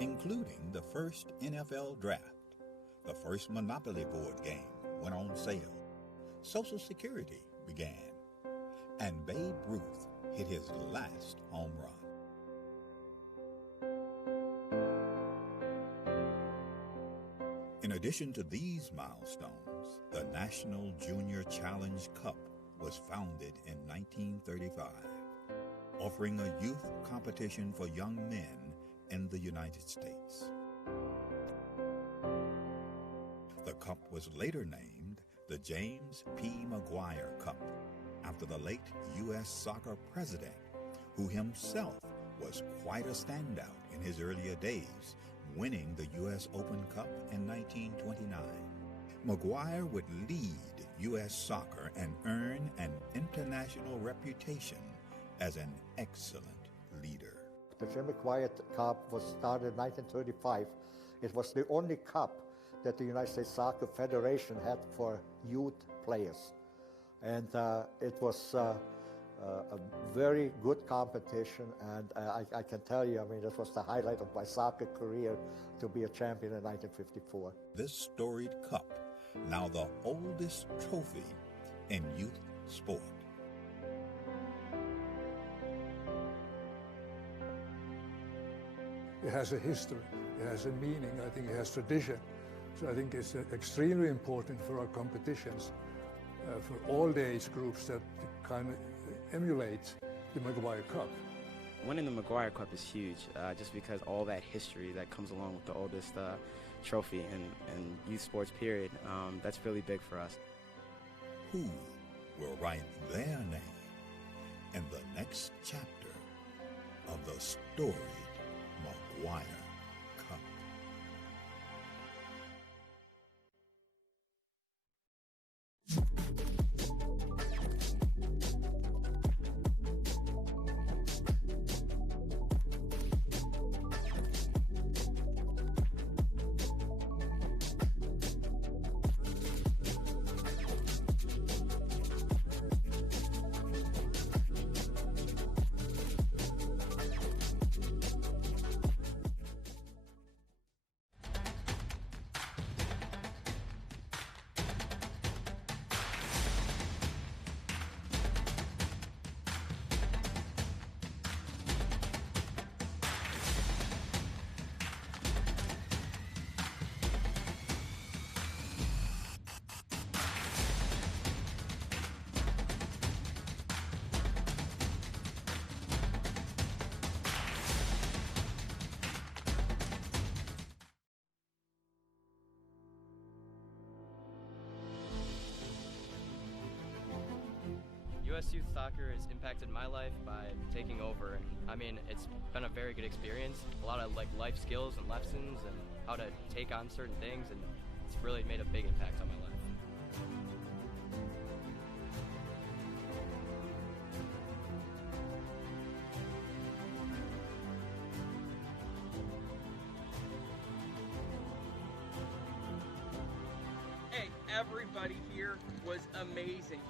including the first NFL draft, the first Monopoly board game went on sale, Social Security began, and Babe Ruth hit his last home run. In addition to these milestones, the National Junior Challenge Cup was founded in 1935, offering a youth competition for young men in the United States. The cup was later named the James P. McGuire Cup, after the late U.S. soccer president, who himself was quite a standout in his earlier days, winning the U.S. Open Cup in 1929. McGuire would lead U.S. soccer and earn an international reputation as an excellent leader. The Jim McGuire Cup was started in 1935. It was the only cup that the United States Soccer Federation had for youth players. And it was a very good competition, and I can tell you, I mean, this was the highlight of my soccer career, to be a champion in 1954. This storied cup, now the oldest trophy in youth sport. It has a history, it has a meaning, I think it has tradition. So I think it's extremely important for our competitions, for all the age groups that kind of emulate the McGuire Cup. Winning the McGuire Cup is huge, just because all that history that comes along with the oldest trophy in youth sports period, that's really big for us. Who will write their name in the next chapter of the storied McGuire Cup? U.S. youth soccer has impacted my life by taking over. I mean, it's been a very good experience. A lot of life skills and lessons and how to take on certain things, and it's really made a big impact on my life. Hey, everybody here was amazing.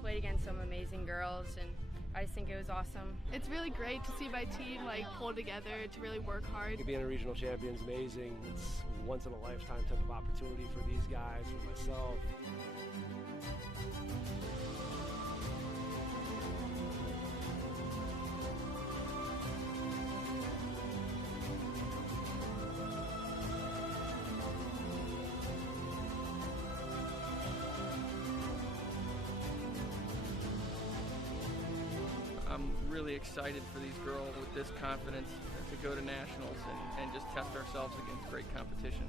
Played against some amazing girls, and I just think it was awesome. It's really great to see my team pull together to really work hard. Being a regional champion is amazing. It's a once in a lifetime type of opportunity for these guys, for myself. I'm really excited for these girls with this confidence to go to nationals and just test ourselves against great competition.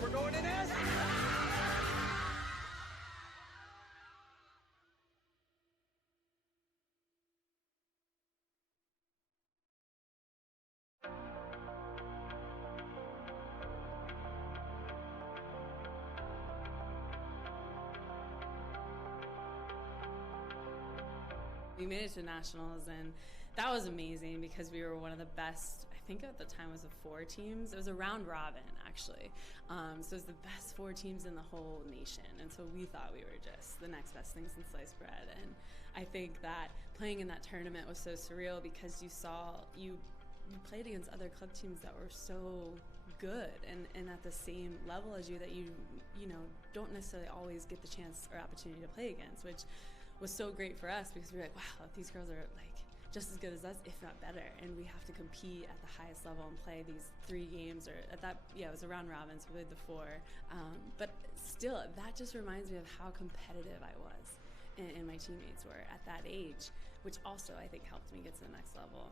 We're going to nationals! We made it to nationals, and that was amazing because we were one of the best, I think at the time it was the 4 teams. It was a round robin, actually. So it was the best 4 teams in the whole nation. And so we thought we were just the next best thing since sliced bread. And I think that playing in that tournament was so surreal because you played against other club teams that were so good and at the same level as you that you don't necessarily always get the chance or opportunity to play against, which was so great for us because we were like, wow, these girls are like just as good as us, if not better, and we have to compete at the highest level and play these 3 games, or at that, it was a round robin, so we played the 4. But still, that just reminds me of how competitive I was and my teammates were at that age, which also I think helped me get to the next level.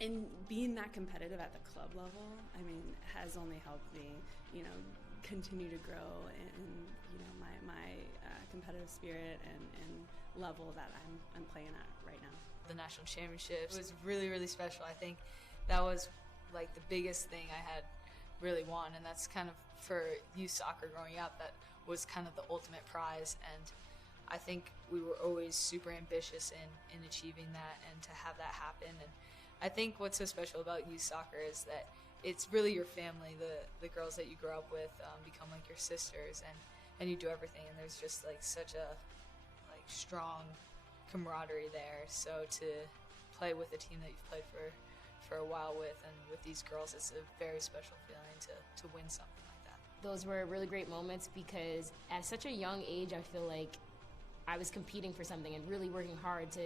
And being that competitive at the club level, I mean, has only helped me, continue to grow in, my competitive spirit and level that I'm playing at right now. The national championships was really, really special. I think that was like the biggest thing I had really won, and that's kind of for youth soccer growing up, that was kind of the ultimate prize. And I think we were always super ambitious in achieving that and to have that happen. And I think what's so special about youth soccer is that it's really your family. The girls that you grow up with become like your sisters, and you do everything, and there's just like such a strong camaraderie there. So to play with a team that you've played for a while with, and with these girls, it's a very special feeling to win something like that. Those were really great moments because at such a young age, I feel like I was competing for something and really working hard to,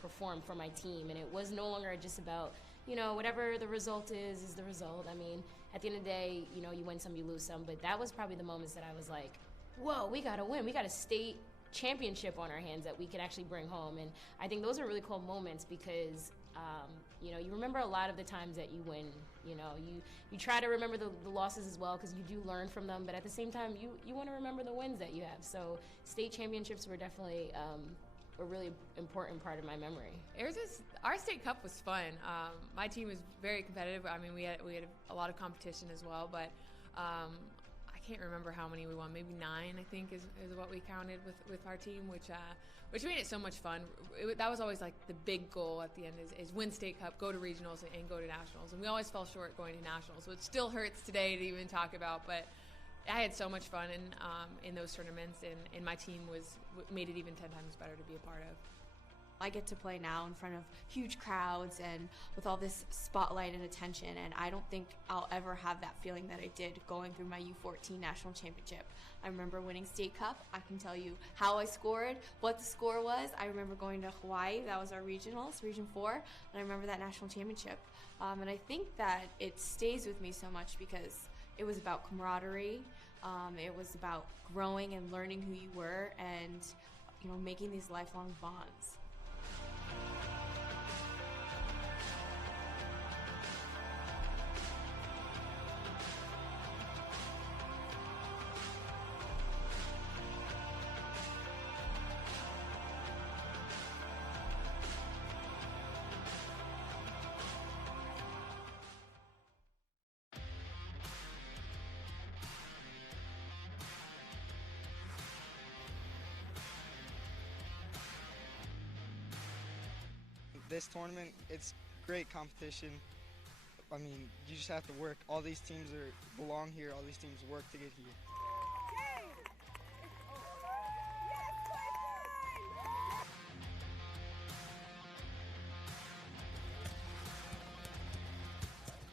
perform for my team. And it was no longer just about, whatever the result is the result. I mean, at the end of the day, you win some, you lose some. But that was probably the moments that I was like, whoa, we got to win. We got a state championship on our hands that we could actually bring home. And I think those are really cool moments because, you remember a lot of the times that you win. You try to remember the losses as well because you do learn from them. But at the same time, you want to remember the wins that you have. So state championships were definitely a really important part of my memory. Our state cup was fun. My team was very competitive. I mean, we had a lot of competition as well, but I can't remember how many we won. Maybe 9, I think, is what we counted with our team, which made it so much fun. That was always like the big goal at the end is win state cup, go to regionals, and go to nationals. And we always fell short going to nationals, which still hurts today to even talk about. But I had so much fun in those tournaments, and my team made it even 10 times better to be a part of. I get to play now in front of huge crowds and with all this spotlight and attention, and I don't think I'll ever have that feeling that I did going through my U14 national championship. I remember winning state cup. I can tell you how I scored, what the score was. I remember going to Hawaii. That was our regionals, Region 4, and I remember that national championship. And I think that it stays with me so much because it was about camaraderie. It was about growing and learning who you were and, making these lifelong bonds. This tournament, it's great competition. I mean, you just have to work. All these teams belong here. All these teams work to get here.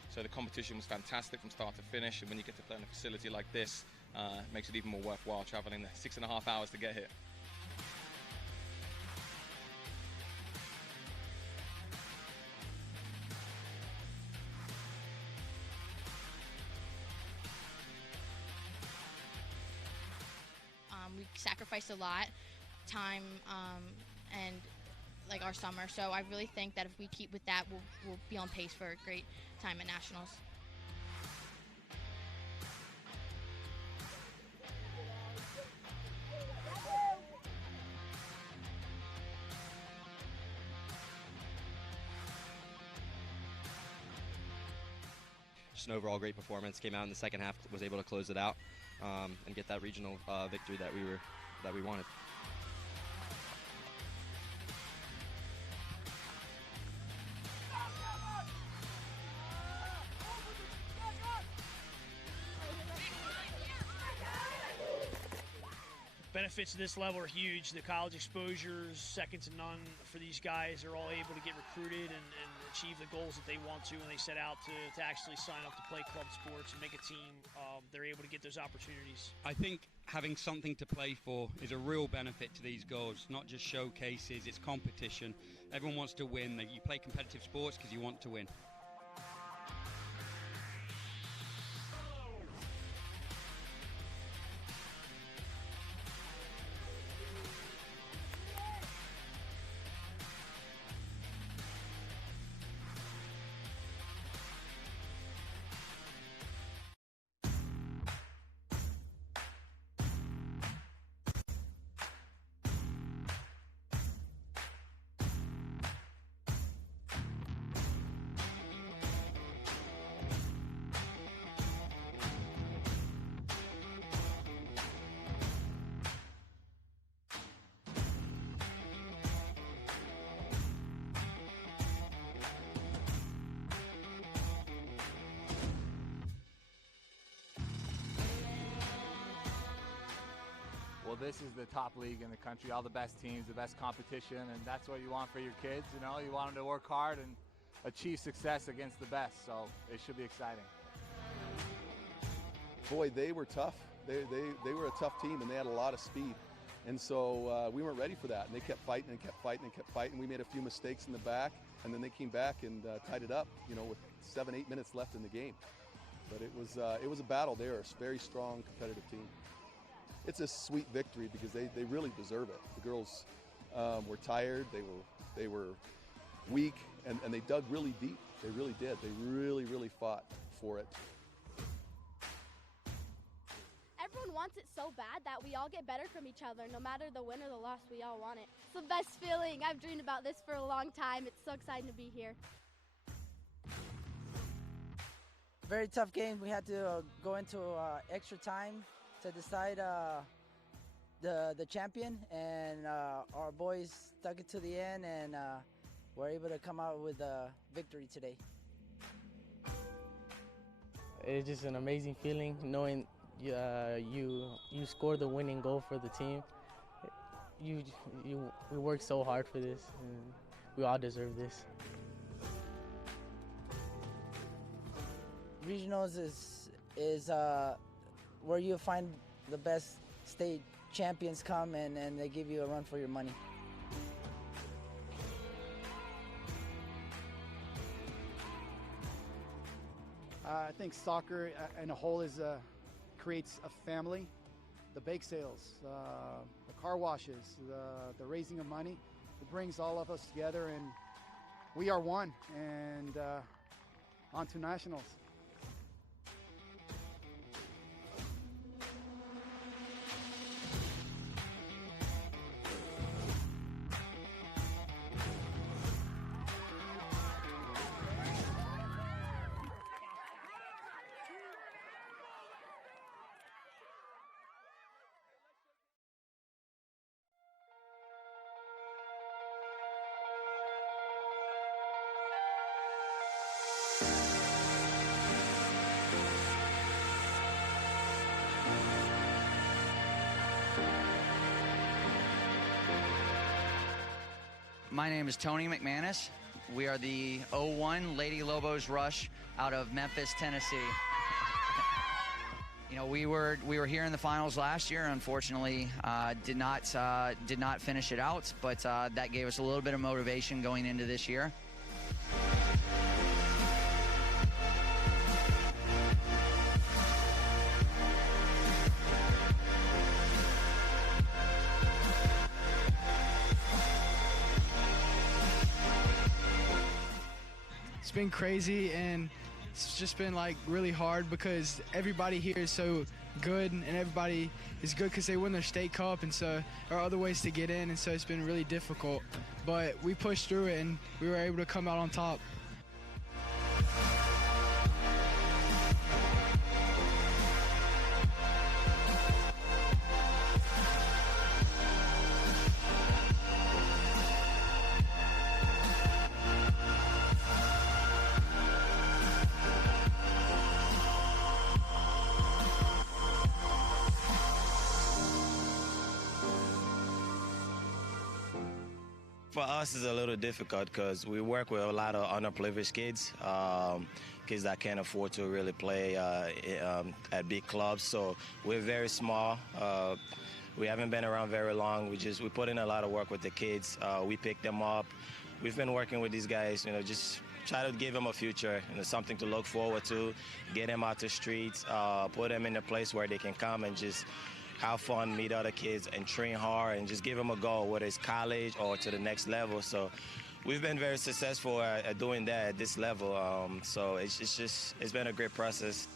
So the competition was fantastic from start to finish, and when you get to play in a facility like this, it makes it even more worthwhile traveling the 6.5 hours to get here. We sacrificed a lot, time, and like our summer. So I really think that if we keep with that, we'll be on pace for a great time at nationals. Just an overall great performance. Came out in the second half, was able to close it out and get that regional victory that we wanted. benefits of this level are huge. The college exposure is second to none for these guys. They're all able to get recruited and achieve the goals that they want to when they set out to actually sign up to play club sports and make a team. They're able to get those opportunities. I think having something to play for is a real benefit to these girls, not just showcases, it's competition. Everyone wants to win. You play competitive sports because you want to win. Well, this is the top league in the country, all the best teams, the best competition, and that's what you want for your kids. You know, you want them to work hard and achieve success against the best, so it should be exciting. Boy, they were tough. They were a tough team, and they had a lot of speed. And so we weren't ready for that, and they kept fighting and kept fighting and kept fighting. We made a few mistakes in the back, and then they came back and tied it up, you know, with 7-8 minutes left in the game. But it was a battle. They are a very strong, competitive team. It's a sweet victory because they really deserve it. The girls were tired, they were weak, and they dug really deep. They really did. They really fought for it. Everyone wants it so bad that we all get better from each other. No matter the win or the loss, we all want it. It's the best feeling. I've dreamed about this for a long time. It's so exciting to be here. Very tough game. We had to go into extra time to decide the champion, and our boys stuck it to the end, and were able to come out with a victory today. It's just an amazing feeling knowing you scored the winning goal for the team. We worked so hard for this, and we all deserve this. Regionals is where you find the best state champions come and they give you a run for your money. I think soccer in a whole creates a family. The bake sales, the car washes, the raising of money, it brings all of us together, and we are one, and on to nationals. My name is Tony Mcmanus. We are the 01 Lady Lobos Rush out of Memphis, Tennessee. You know, we were here in the finals last year. Unfortunately, did not finish it out, but that gave us a little bit of motivation going into this year. It's been crazy, and it's just been like really hard because everybody here is so good, and everybody is good because they win their state cup, and so there are other ways to get in, and so it's been really difficult. But we pushed through it, and we were able to come out on top. For us, it's a little difficult because we work with a lot of underprivileged kids, kids that can't afford to really play at big clubs. So we're very small. We haven't been around very long. We put in a lot of work with the kids. We pick them up. We've been working with these guys, just try to give them a future, something to look forward to, get them out the streets, put them in a place where they can come and just have fun, meet other kids, and train hard, and just give them a goal, whether it's college or to the next level. So we've been very successful at doing that at this level. So it's been a great process.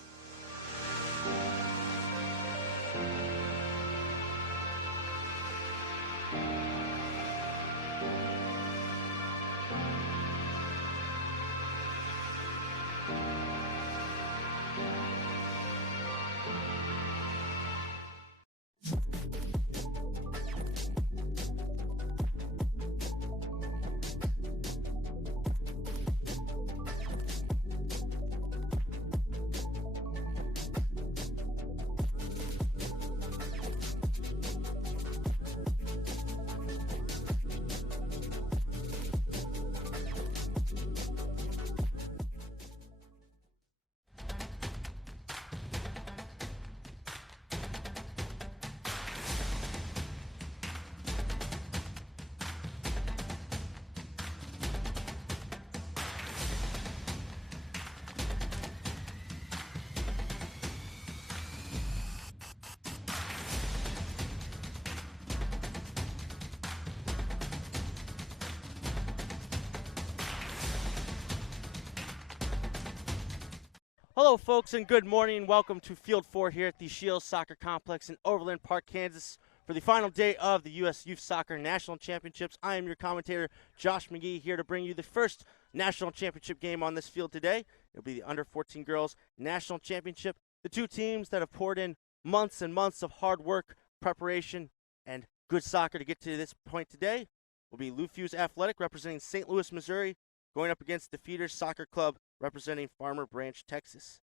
Hello, folks, and good morning. Welcome to Field 4 here at the Shields Soccer Complex in Overland Park, Kansas, for the final day of the U.S. Youth Soccer National Championships. I am your commentator, Josh McGee, here to bring you the first national championship game on this field today. It'll be the Under-14 Girls National Championship. The two teams that have poured in months and months of hard work, preparation, and good soccer to get to this point today will be Fusz Athletic, representing St. Louis, Missouri, going up against DFeeters Soccer Club, representing Farmer Branch, Texas.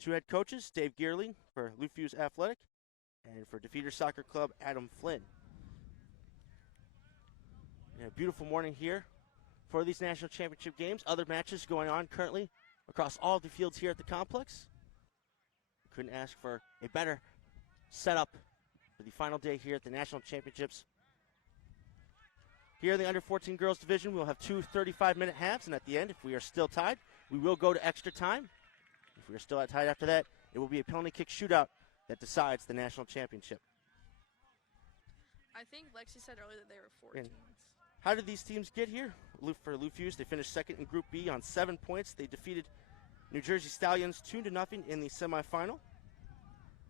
Two head coaches, Dave Geerling for Fusz Athletic, and for DFeeters Soccer Club, Adam Flynn. A beautiful morning here for these national championship games. Other matches going on currently across all the fields here at the complex. Couldn't ask for a better setup for the final day here at the national championships. Here in the Under-14 Girls Division, we'll have two 35-minute halves, and at the end, if we are still tied, we will go to extra time. If we are still tied after that, it will be a penalty kick shootout that decides the national championship. I think Lexi said earlier that they were 4 teams. How did these teams get here? For Fusz, they finished second in Group B on 7 points. They defeated New Jersey Stallions 2-0 in the semifinal.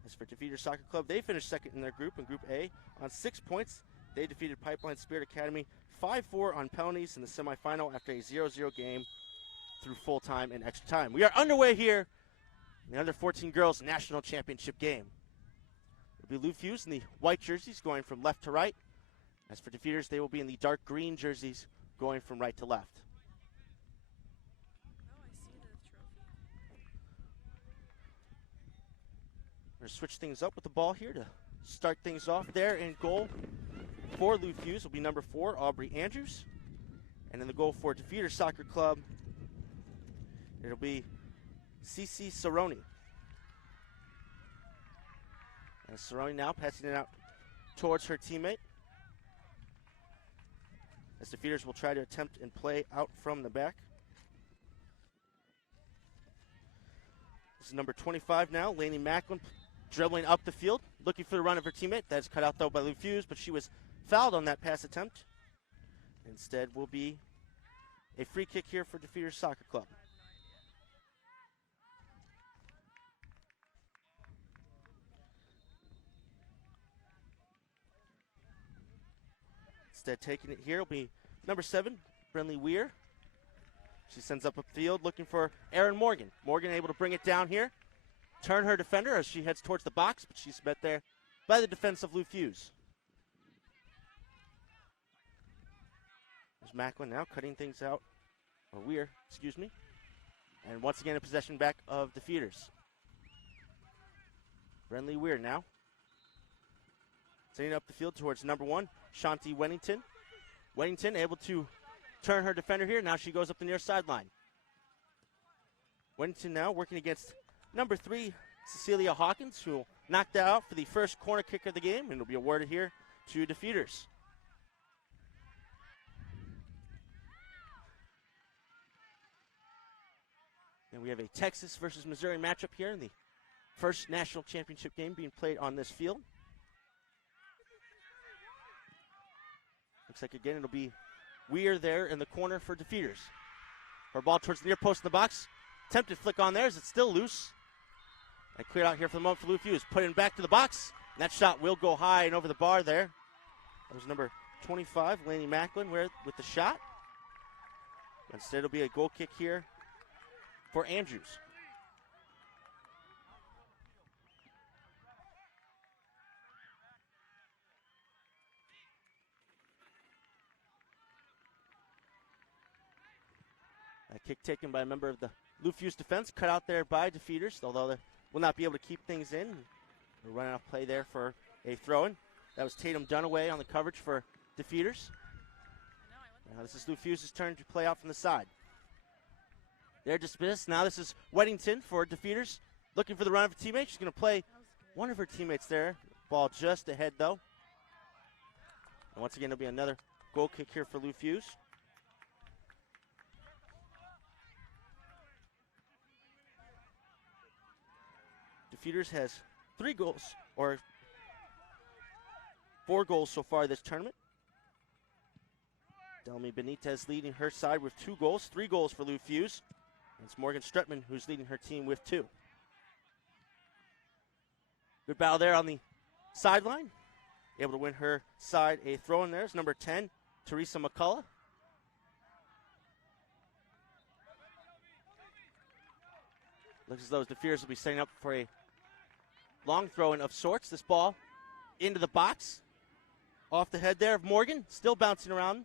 As for DFeeters Soccer Club, they finished second in their group, in Group A, on 6 points. They defeated Pipeline Spirit Academy 5-4 on penalties in the semifinal after a 0-0 game through full time and extra time. We are underway here in the Under-14 Girls National Championship game. It'll be Fusz in the white jerseys going from left to right. As for DFeeters, they will be in the dark green jerseys going from right to left. We're going to switch things up with the ball here to start things off. There in goal for Fusz will be number 4, Aubrey Andrews. And in the goal for DFeeters Soccer Club, it'll be Cici Cerrone. And Cerrone now passing it out towards her teammate. As DFeeters will try to attempt and play out from the back. This is number 25 now, Lainey Macklin, dribbling up the field, looking for the run of her teammate. That's cut out, though, by Fusz, but she was fouled on that pass attempt. Instead will be a free kick here for DFeeters Soccer Club. Instead, taking it here will be number 7, Brinley Weir. She sends up a field looking for Erin Morgan. Morgan able to bring it down here, turn her defender as she heads towards the box, but she's met there by the defense of Fusz. There's Macklin now cutting things out, or Weir, excuse me. And once again, a possession back of DFeeters. Brinley Weir now sending up the field towards number 1, Shanti Wennington. Weddington able to turn her defender here. Now she goes up the near sideline. Weddington now working against number 3, Cecilia Hawkins, who knocked that out for the first corner kick of the game, and it'll be awarded here to DeFeeters. And we have a Texas versus Missouri matchup here in the first national championship game being played on this field. Looks like again it'll be Weir there in the corner for DeFeeters. Her ball towards the near post in the box. Attempted flick on there as it's still loose. And cleared out here for the moment for Lou Fusz. Put it back to the box. And that shot will go high and over the bar there. That was number 25, Laney Macklin, with the shot. Instead it'll be a goal kick here for Andrews. A kick taken by a member of the Lou Fusz defense, cut out there by DeFeeters, although they will not be able to keep things in. We're running off play there for a throw-in. That was Tatum Dunaway on the coverage for DeFeeters. Now this is Lou Fusz's turn to play out from the side. They're dismissed. Now this is Weddington for DeFeeters, looking for the run of a teammate. She's going to play one of her teammates there. Ball just ahead, though. And once again, it'll be another goal kick here for Lou Fusz. DeFeeters has 3 goals, or 4 goals so far this tournament. Delmy Benitez leading her side with 2 goals, 3 goals for Lou Fusz. It's Morgan Strutman who's leading her team with 2. Good battle there on the sideline. Able to win her side a throw in there is number 10, Teresa Mccullough. Looks as though the DeFeeters will be setting up for a long throw-in of sorts. This ball into the box. Off the head there of Morgan, still bouncing around.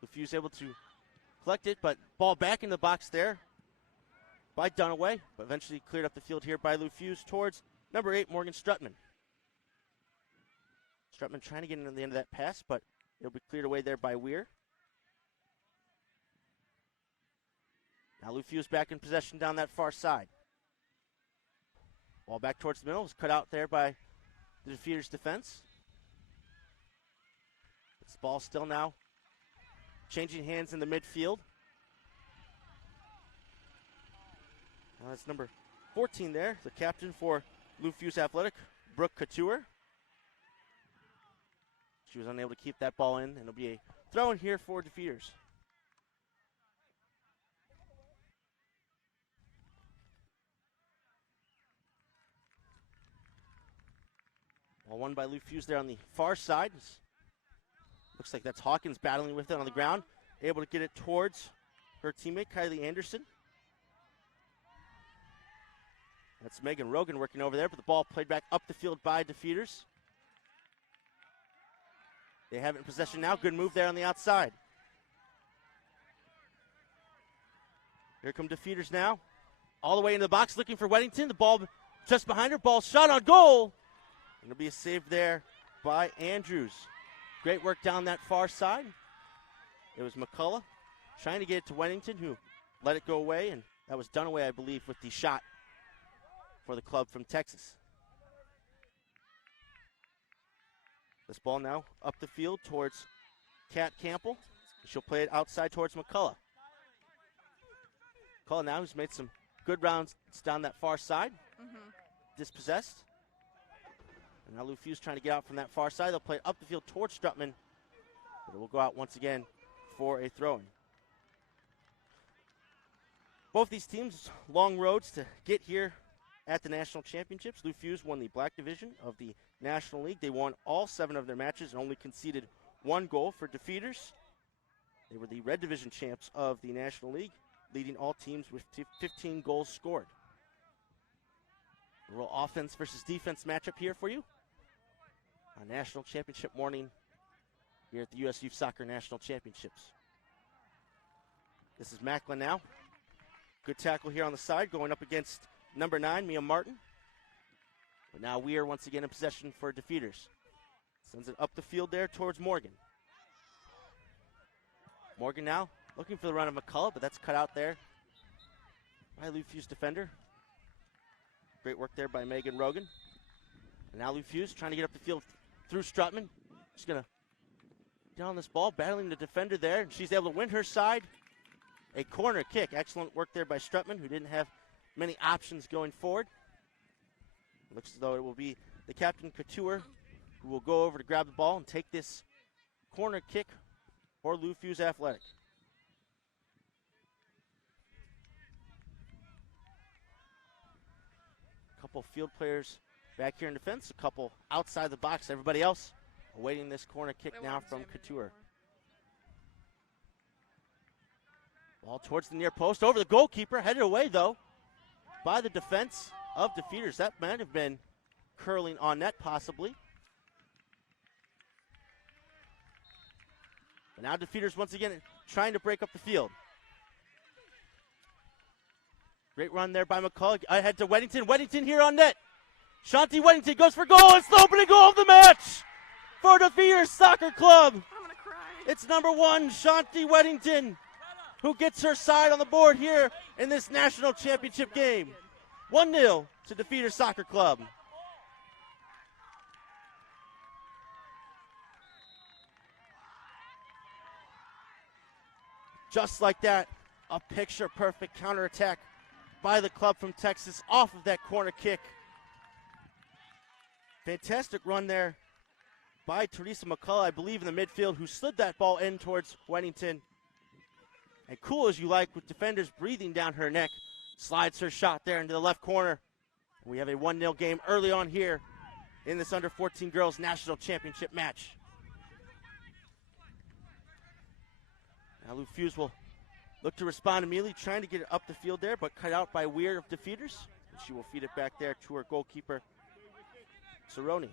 The Fusz able to collect it, but ball back in the box there by Dunaway, but eventually cleared up the field here by Lou Fusz towards number 8, Morgan Strutman. Strutman trying to get into the end of that pass, but it'll be cleared away there by Weir. Now Lou Fusz back in possession down that far side. Ball back towards the middle. It was cut out there by the DeFeeters defense. This ball still now changing hands in the midfield. Now that's number 14 there, the captain for Lou Fusz Athletic, Brooke Couture. She was unable to keep that ball in, and it'll be a throw in here for DeFeeters. Ball won by Lou Fusz there on the far side. Looks like that's Hawkins battling with it on the ground. Able to get it towards her teammate, Kylie Anderson. That's Megan Rogan working over there, but the ball played back up the field by DeFeeters. They have it in possession now. Good move there on the outside. Here come DeFeeters now. All the way into the box looking for Weddington. The ball just behind her. Ball shot on goal. And it'll be a save there by Andrews. Great work down that far side. It was McCullough trying to get it to Weddington, who let it go away, and that was Dunaway, I believe, with the shot for the club from Texas. This ball now up the field towards Kat Campbell. She'll play it outside towards McCullough. McCullough now who's made some good rounds down that far side. Dispossessed. And now Lou Fusz trying to get out from that far side. They'll play it up the field towards Strutman. But it will go out once again for a throw-in. Both these teams, long roads to get here at the national championships. Lou Fusz won the black division of the National League. They won all 7 of their matches and only conceded 1 goal for DeFeeters. They were the red division champs of the National League, leading all teams with 15 goals scored. A real offense versus defense matchup here for you on National Championship morning here at the US Youth Soccer National Championships. This is Macklin now. Good tackle here on the side, going up against number 9, Mia Martin. But now we are once again in possession for DeFeeters. Sends it up the field there towards Morgan. Morgan now looking for the run of McCullough, but that's cut out there by Lou Fusz defender. Great work there by Megan Rogan. And now Lou Fusz trying to get up the field through Strutman. She's going to get on this ball, battling the defender there, and she's able to win her side. A corner kick. Excellent work there by Strutman, who didn't have many options going forward. Looks as though it will be the captain, Couture, who will go over to grab the ball and take this corner kick for Lou Fusz Athletic. A couple field players back here in defense, a couple outside the box. Everybody else awaiting this corner kick now from Couture. Ball towards the near post, over the goalkeeper, headed away though by the defense of DeFeeters. That might have been curling on net possibly. But now DeFeeters once again trying to break up the field. Great run there by McCullough. Ahead to Weddington. Weddington here on net. Shanti Weddington goes for goal. It's the opening goal of the match for DeFeeters Soccer Club. I'm gonna cry. It's number 1, Shanti Weddington, who gets her side on the board here in this national championship game. 1-0 to DeFeeters Soccer Club. Just like that, a picture-perfect counterattack by the club from Texas off of that corner kick. Fantastic run there by Teresa Mccullough, I believe, in the midfield, who slid that ball in towards Weddington. And cool as you like, with defenders breathing down her neck, slides her shot there into the left corner. We have a 1-0 game early on here in this under-14 girls national championship match. Now Lou Fusz will look to respond immediately, trying to get it up the field there, but cut out by Weir of DeFeeters. And she will feed it back there to her goalkeeper, Cerrone.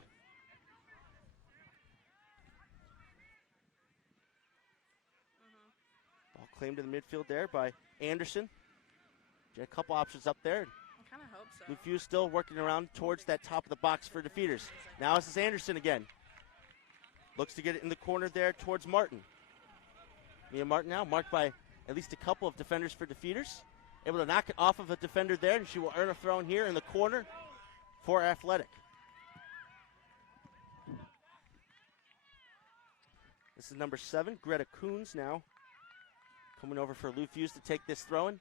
Ball claimed in the midfield there by Anderson. Get a couple options up there. I kind of hope so. Lou Fusz still working around towards that top of the box for DeFeeters. Now this is Anderson again. Looks to get it in the corner there towards Martin. Mia Martin now marked by at least a couple of defenders for DeFeeters. Able to knock it off of a defender there, and she will earn a throw in here in the corner for Athletic. This is number 7, Greta Coons now coming over for Lou Fusz to take this throw in.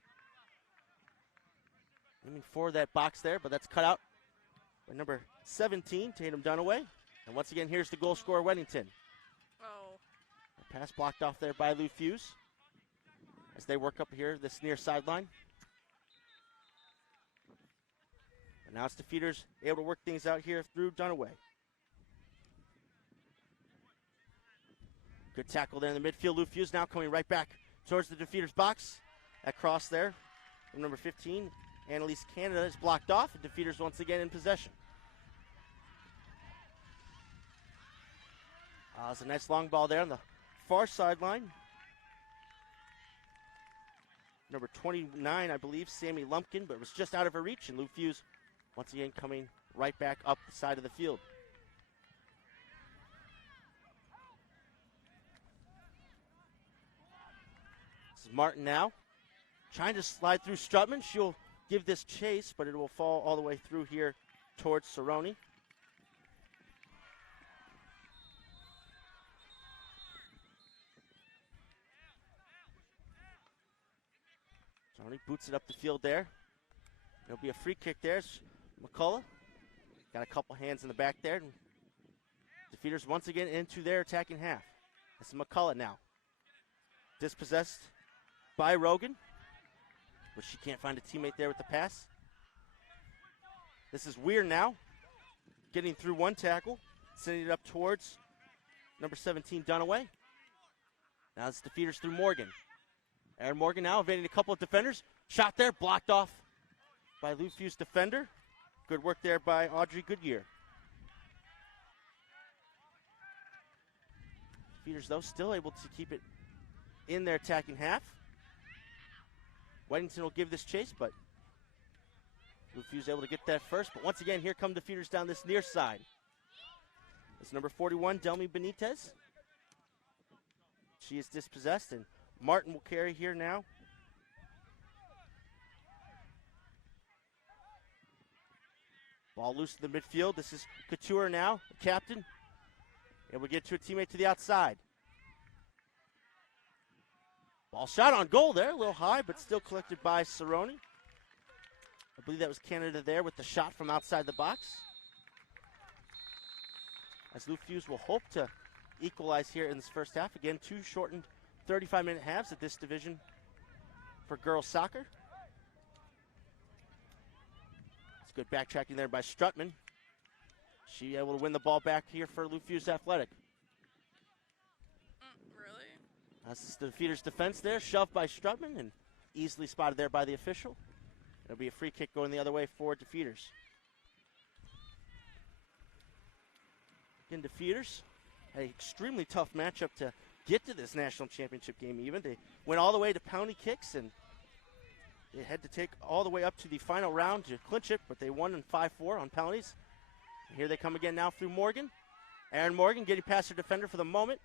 Aiming for that box there, but that's cut out by number 17, Tatum Dunaway. And once again, here's the goal scorer, Weddington. Oh. A pass blocked off there by Lou Fusz as they work up here this near sideline. And now it's DeFeeters able to work things out here through Dunaway. Good tackle there in the midfield. Lou Fusz now coming right back towards the DeFeeters box. That cross there from number 15, Annalise Canada, is blocked off. And DeFeeters once again in possession. It's a nice long ball there on the far sideline. Number 29, I believe, Sammy Lumpkin, but it was just out of her reach. And Lou Fusz once again coming right back up the side of the field. This is Martin now, trying to slide through Strutman. She'll give this chase, but it will fall all the way through here towards Cerrone. Cerrone boots it up the field there. There'll be a free kick there. Mccullough got a couple hands in the back there. DeFeeters once again into their attacking half. This is Mccullough now. Dispossessed by Rogan, but she can't find a teammate there with the pass. This is Weir now, getting through one tackle, sending it up towards number 17, Dunaway. Now it's DeFeeters through Morgan. Aaron Morgan now evading a couple of defenders. Shot there, blocked off by Lou Fusz defender. Good work there by Audrey Goodyear. DeFeeters, though, still able to keep it in their attacking half. Weddington will give this chase, but Lou Fusz able to get that first. But once again, here come DeFeeters down this near side. It's number 41, Delmy Benitez. She is dispossessed, and Martin will carry here now. Ball loose in the midfield. This is Couture now, the captain. And we get to a teammate to the outside. Ball shot on goal there, a little high, but still collected by Cerrone. I believe that was Canada there with the shot from outside the box. As Lou Fusz will hope to equalize here in this first half. Again, 2 shortened 35-minute halves at this division for girls soccer. It's good backtracking there by Strutman. She able to win the ball back here for Lou Fusz Athletic. Really? That's the DeFeeters defense there, shoved by Strutman and easily spotted there by the official. It'll be a free kick going the other way for DeFeeters. Again, DeFeeters had an extremely tough matchup to get to this national championship game even. They went all the way to penalty kicks, and they had to take all the way up to the final round to clinch it, but they won in 5-4 on penalties. And here they come again now through Morgan. Aaron Morgan getting past her defender for the moment.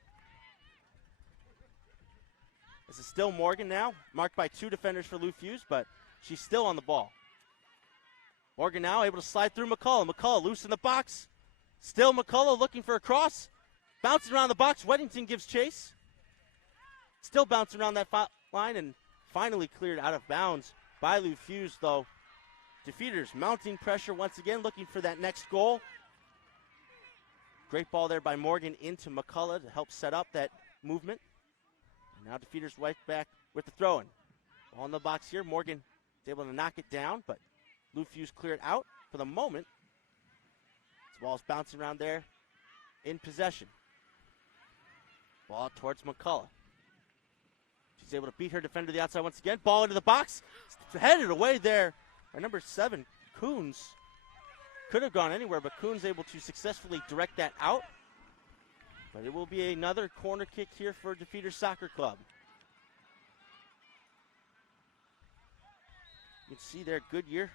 This is still Morgan now, marked by 2 defenders for Lou Fusz, but she's still on the ball. Morgan now able to slide through McCullough. McCullough loose in the box. Still McCullough looking for a cross. Bouncing around the box. Weddington gives chase. Still bouncing around that line and finally cleared out of bounds by Lou Fusz, though. DeFeeters mounting pressure once again, looking for that next goal. Great ball there by Morgan into McCullough to help set up that movement. And now DeFeeters right back with the throw-in. Ball in the box here. Morgan is able to knock it down, but Lou Fusz cleared out for the moment. This ball's bouncing around there in possession. Ball towards McCullough. She's able to beat her defender to the outside once again. Ball into the box. Headed away there by number 7, Coons. Could have gone anywhere, but Coons able to successfully direct that out. But it will be another corner kick here for DeFeeters Soccer Club. You can see there Goodyear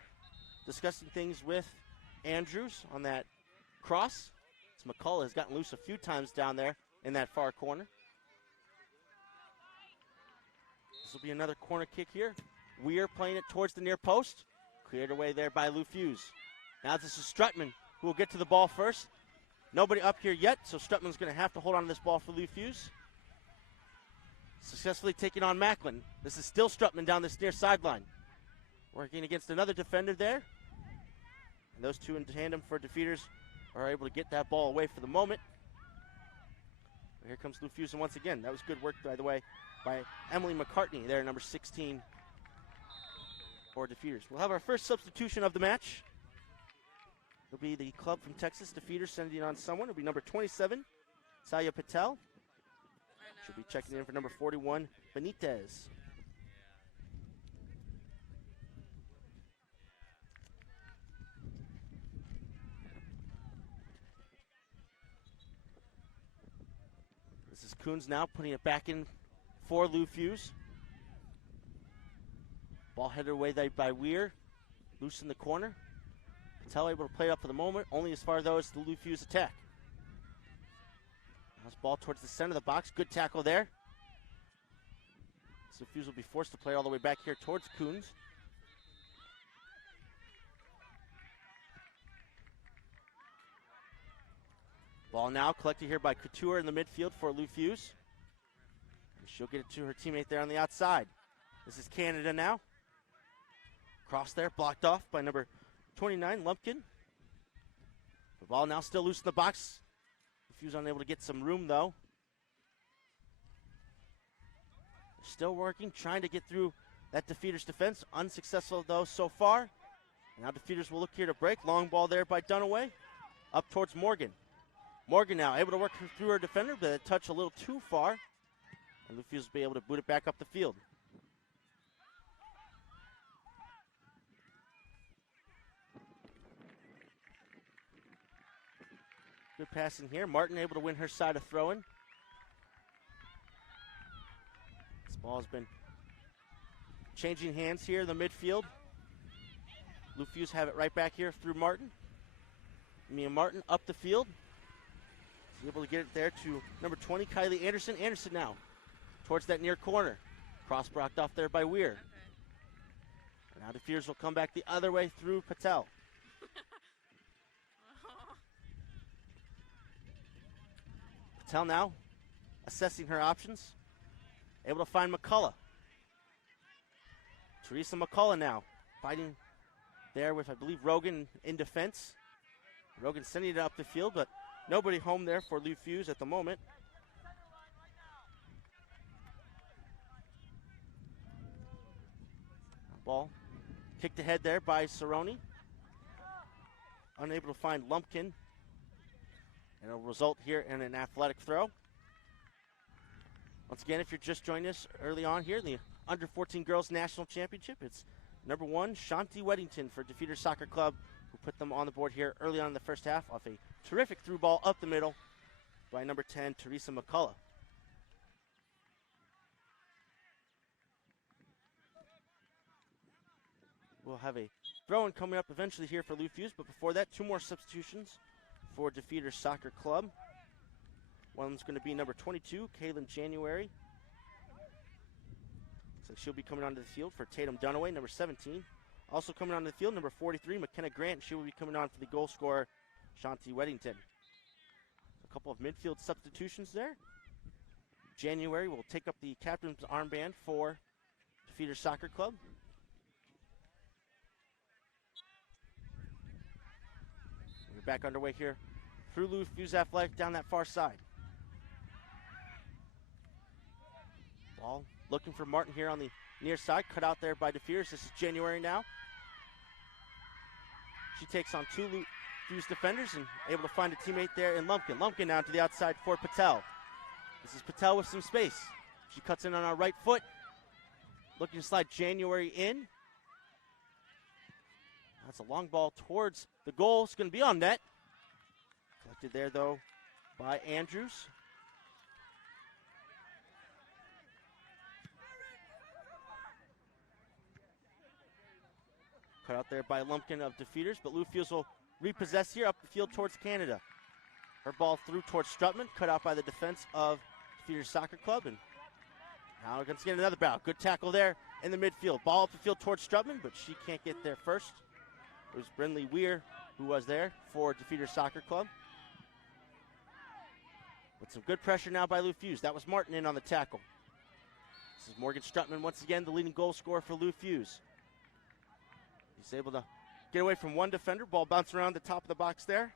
discussing things with Andrews on that cross. As McCullough has gotten loose a few times down there in that far corner. This will be another corner kick here. Weir playing it towards the near post. Cleared away there by Lou Fusz. Now this is Strutman who will get to the ball first. Nobody up here yet, so Strutman's going to have to hold on to this ball for Lou Fusz. Successfully taking on Macklin. This is still Strutman down this near sideline. Working against another defender there. And those two in tandem for DeFeeters are able to get that ball away for the moment. Here comes Lou Fusz once again. That was good work, by the way, by Emily McCartney there, number 16 for DeFeeters. We'll have our first substitution of the match. It'll be the club from Texas, DeFeeters, sending on someone. It'll be number 27, Saya Patel. She'll be checking in for number 41, Benitez. This is Coons now putting it back in for Lou Fusz. Ball headed away by Weir. Loose in the corner. Patel able to play it up for the moment, only as far though as the Lou Fusz attack. Now this ball towards the center of the box. Good tackle there. So Fusz will be forced to play all the way back here towards Coons. Ball now collected here by Couture in the midfield for Lou Fusz. And she'll get it to her teammate there on the outside. This is Canada now. Cross there, blocked off by number 29, Lumpkin. The ball now still loose in the box. Fusz unable to get some room, though. Still working, trying to get through that DeFeeters defense. Unsuccessful, though, so far. Now DeFeeters will look here to break. Long ball there by Dunaway. Up towards Morgan. Morgan now able to work through her defender, but that touch a little too far. And Lou Fusz will be able to boot it back up the field. Good pass in here. Martin able to win her side of throw-in. This ball has been changing hands here in the midfield. Lou Fusz have it right back here through Martin. Mia Martin up the field. She's able to get it there to number 20, Kylie Anderson. Anderson now towards that near corner. Cross blocked off there by Weir. And now DeFeeters will come back the other way through Patel. Patel now assessing her options. Able to find Mccullough. Teresa Mccullough now fighting there with, I believe, Rogan in defense. Rogan sending it up the field, but nobody home there for Lou Fusz at the moment. Ball kicked ahead there by Cerrone. Unable to find Lumpkin. And it'll result here in an athletic throw. Once again, if you're just joining us early on here, the Under 14 Girls National Championship, it's number 1, Shanti Weddington for DeFeeters Soccer Club, who put them on the board here early on in the first half off a terrific through ball up the middle by number 10, Teresa Mccullough. We'll have a throw-in coming up eventually here for Lou Fusz, but before that, 2 more substitutions for DeFeeters Soccer Club. One's going to be number 22, Kaylin January. So she'll be coming onto the field for Tatum Dunaway, number 17. Also coming onto the field, number 43, Mckenna Grant. She will be coming on for the goal scorer, Shanti Weddington. A couple of midfield substitutions there. January will take up the captain's armband for DeFeeters Soccer Club. We're back underway here through Lou Fusz Athletic down that far side. Ball looking for Martin here on the near side, cut out there by DeFeeters. This is January now. She takes on 2 Lou Fusz defenders and able to find a teammate there in Lumpkin. Lumpkin now to the outside for Patel. This is Patel with some space. She cuts in on our right foot, looking to slide January in. That's a long ball towards the goal. It's going to be on net. Collected there, though, by Andrews. Cut out there by Lumpkin of DeFeeters, but Lou Fusz will repossess here up the field towards Canada. Her ball through towards Strutman, cut out by the defense of DeFeeters Soccer Club. And now we're going to get another bout. Good tackle there in the midfield. Ball up the field towards Strutman, but she can't get there first. It was Brindley Weir who was there for DeFeeters Soccer Club. With some good pressure now by Lou Fusz. That was Martin in on the tackle. This is Morgan Strutman once again, the leading goal scorer for Lou Fusz. He's able to get away from one defender. Ball bouncing around the top of the box there.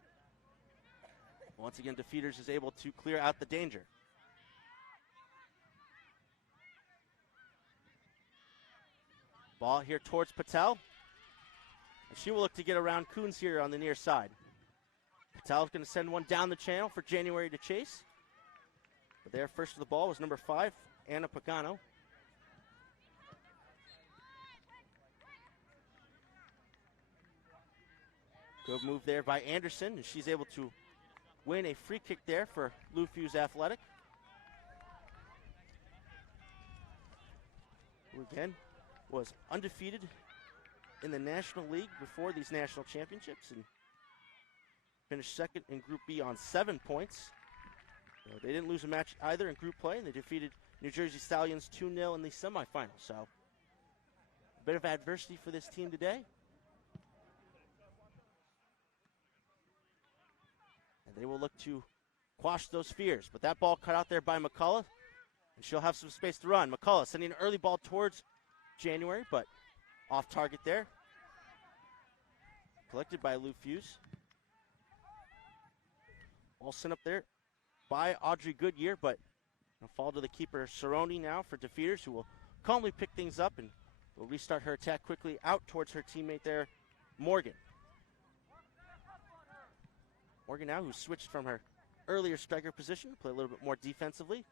Once again, DeFeeters is able to clear out the danger. Ball here towards Patel. And she will look to get around Coons here on the near side. Patel's going to send one down the channel for January to chase. But there first to the ball was number 5, Anna Pagano. Good move there by Anderson, and she's able to win a free kick there for Lou Fusz Athletic. Who again was undefeated in the National League before these national championships and finished second in Group B on 7 points. So they didn't lose a match either in group play, and they defeated New Jersey Stallions 2-0 in the semifinals. So a bit of adversity for this team today. And they will look to quash those fears. But that ball cut out there by Mccullough, and she'll have some space to run. Mccullough sending an early ball towards January, but off target there. Collected by Lou Fusz. Ball sent up there by Audrey Goodyear, but a fall to the keeper Cerrone now for DeFeeters, who will calmly pick things up and will restart her attack quickly out towards her teammate there, Morgan. Morgan now, who switched from her earlier striker position to play a little bit more defensively.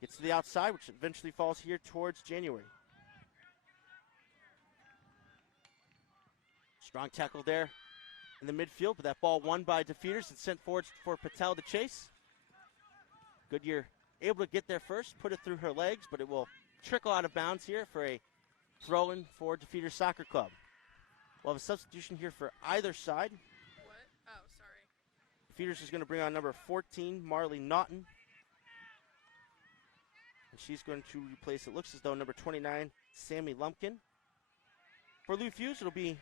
Gets to the outside, which eventually falls here towards January. Strong tackle there in the midfield, but that ball won by DeFeeters and sent forward for Patel to chase. Goodyear able to get there first, put it through her legs, but it will trickle out of bounds here for a throw-in for DeFeeters Soccer Club. We'll have a substitution here for either side. What? Oh, sorry. DeFeeters is going to bring on number 14, Marley Naughton. And she's going to replace, it looks as though, number 29, Sammy Lumpkin. For Lou Fusz, it'll be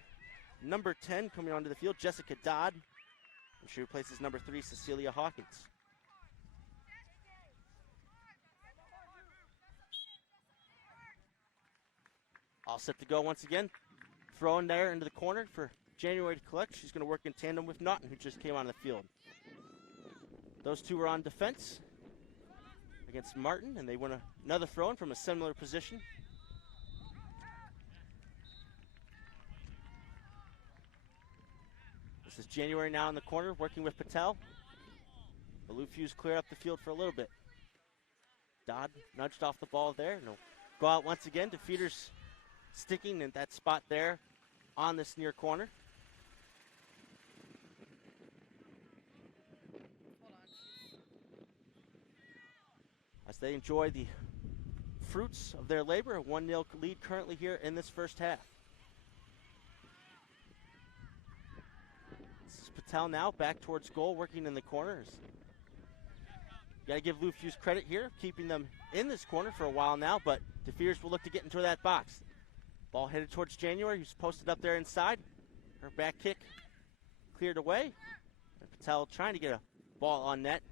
number 10 coming onto the field, Jessica Dodd. And she replaces number 3, Cecilia Hawkins. All set to go once again. Throw in there into the corner for January to collect. She's going to work in tandem with Naughton, who just came on the field. Those two are on defense against Martin, and they win another throw in from a similar position. This is January now in the corner, working with Patel. But Lou Fusz cleared up the field for a little bit. Dodd nudged off the ball there. And he'll go out once again. DeFeeters sticking in that spot there on this near corner. As they enjoy the fruits of their labor, a 1-0 lead currently here in this first half. This is Patel now back towards goal, working in the corners. Got to give Lou Fusz credit here, keeping them in this corner for a while now, but DeFeeters will look to get into that box. Ball headed towards January, who's posted up there inside. Her back kick cleared away. And Patel trying to get a ball on net.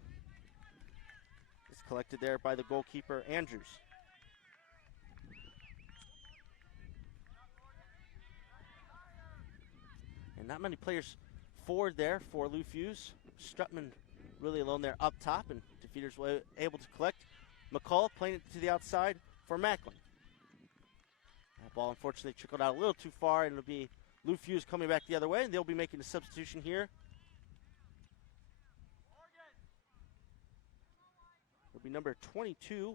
It's collected there by the goalkeeper, Andrews. And not many players forward there for Lou Fusz. Strutman really alone there up top, and DeFeeters were able to collect. McCullough playing it to the outside for Macklin. That ball unfortunately trickled out a little too far, and it'll be Lou Fusz coming back the other way, and they'll be making a substitution here. It'll be number 22,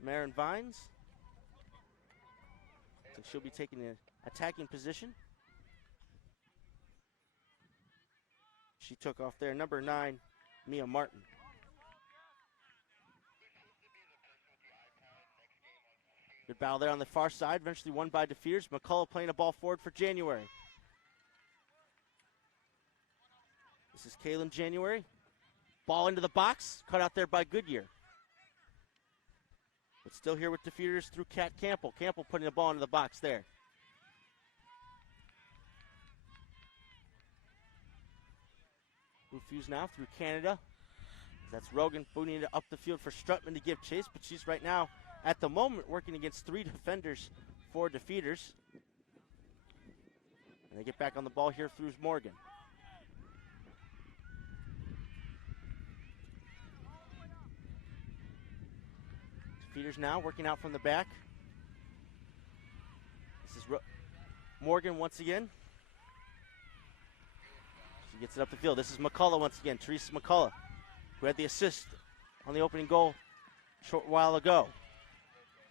Marin Vines. So she'll be taking an attacking position. She took off there, number 9, Mia Martin. Good battle there on the far side, eventually won by DeFeeters. McCullough playing a ball forward for January. This is Kaylin January. Ball into the box, cut out there by Goodyear. But still here with DeFeeters through Kat Campbell. Campbell putting the ball into the box there. Lou Fusz now through Canada. That's Rogan booting it up the field for Strutman to give chase, but she's right now, at the moment, working against 3 defenders for DeFeeters. And they get back on the ball here through Morgan. DeFeeters now working out from the back. This is Morgan once again. She gets it up the field. This is McCullough once again, Teresa Mccullough, who had the assist on the opening goal a short while ago.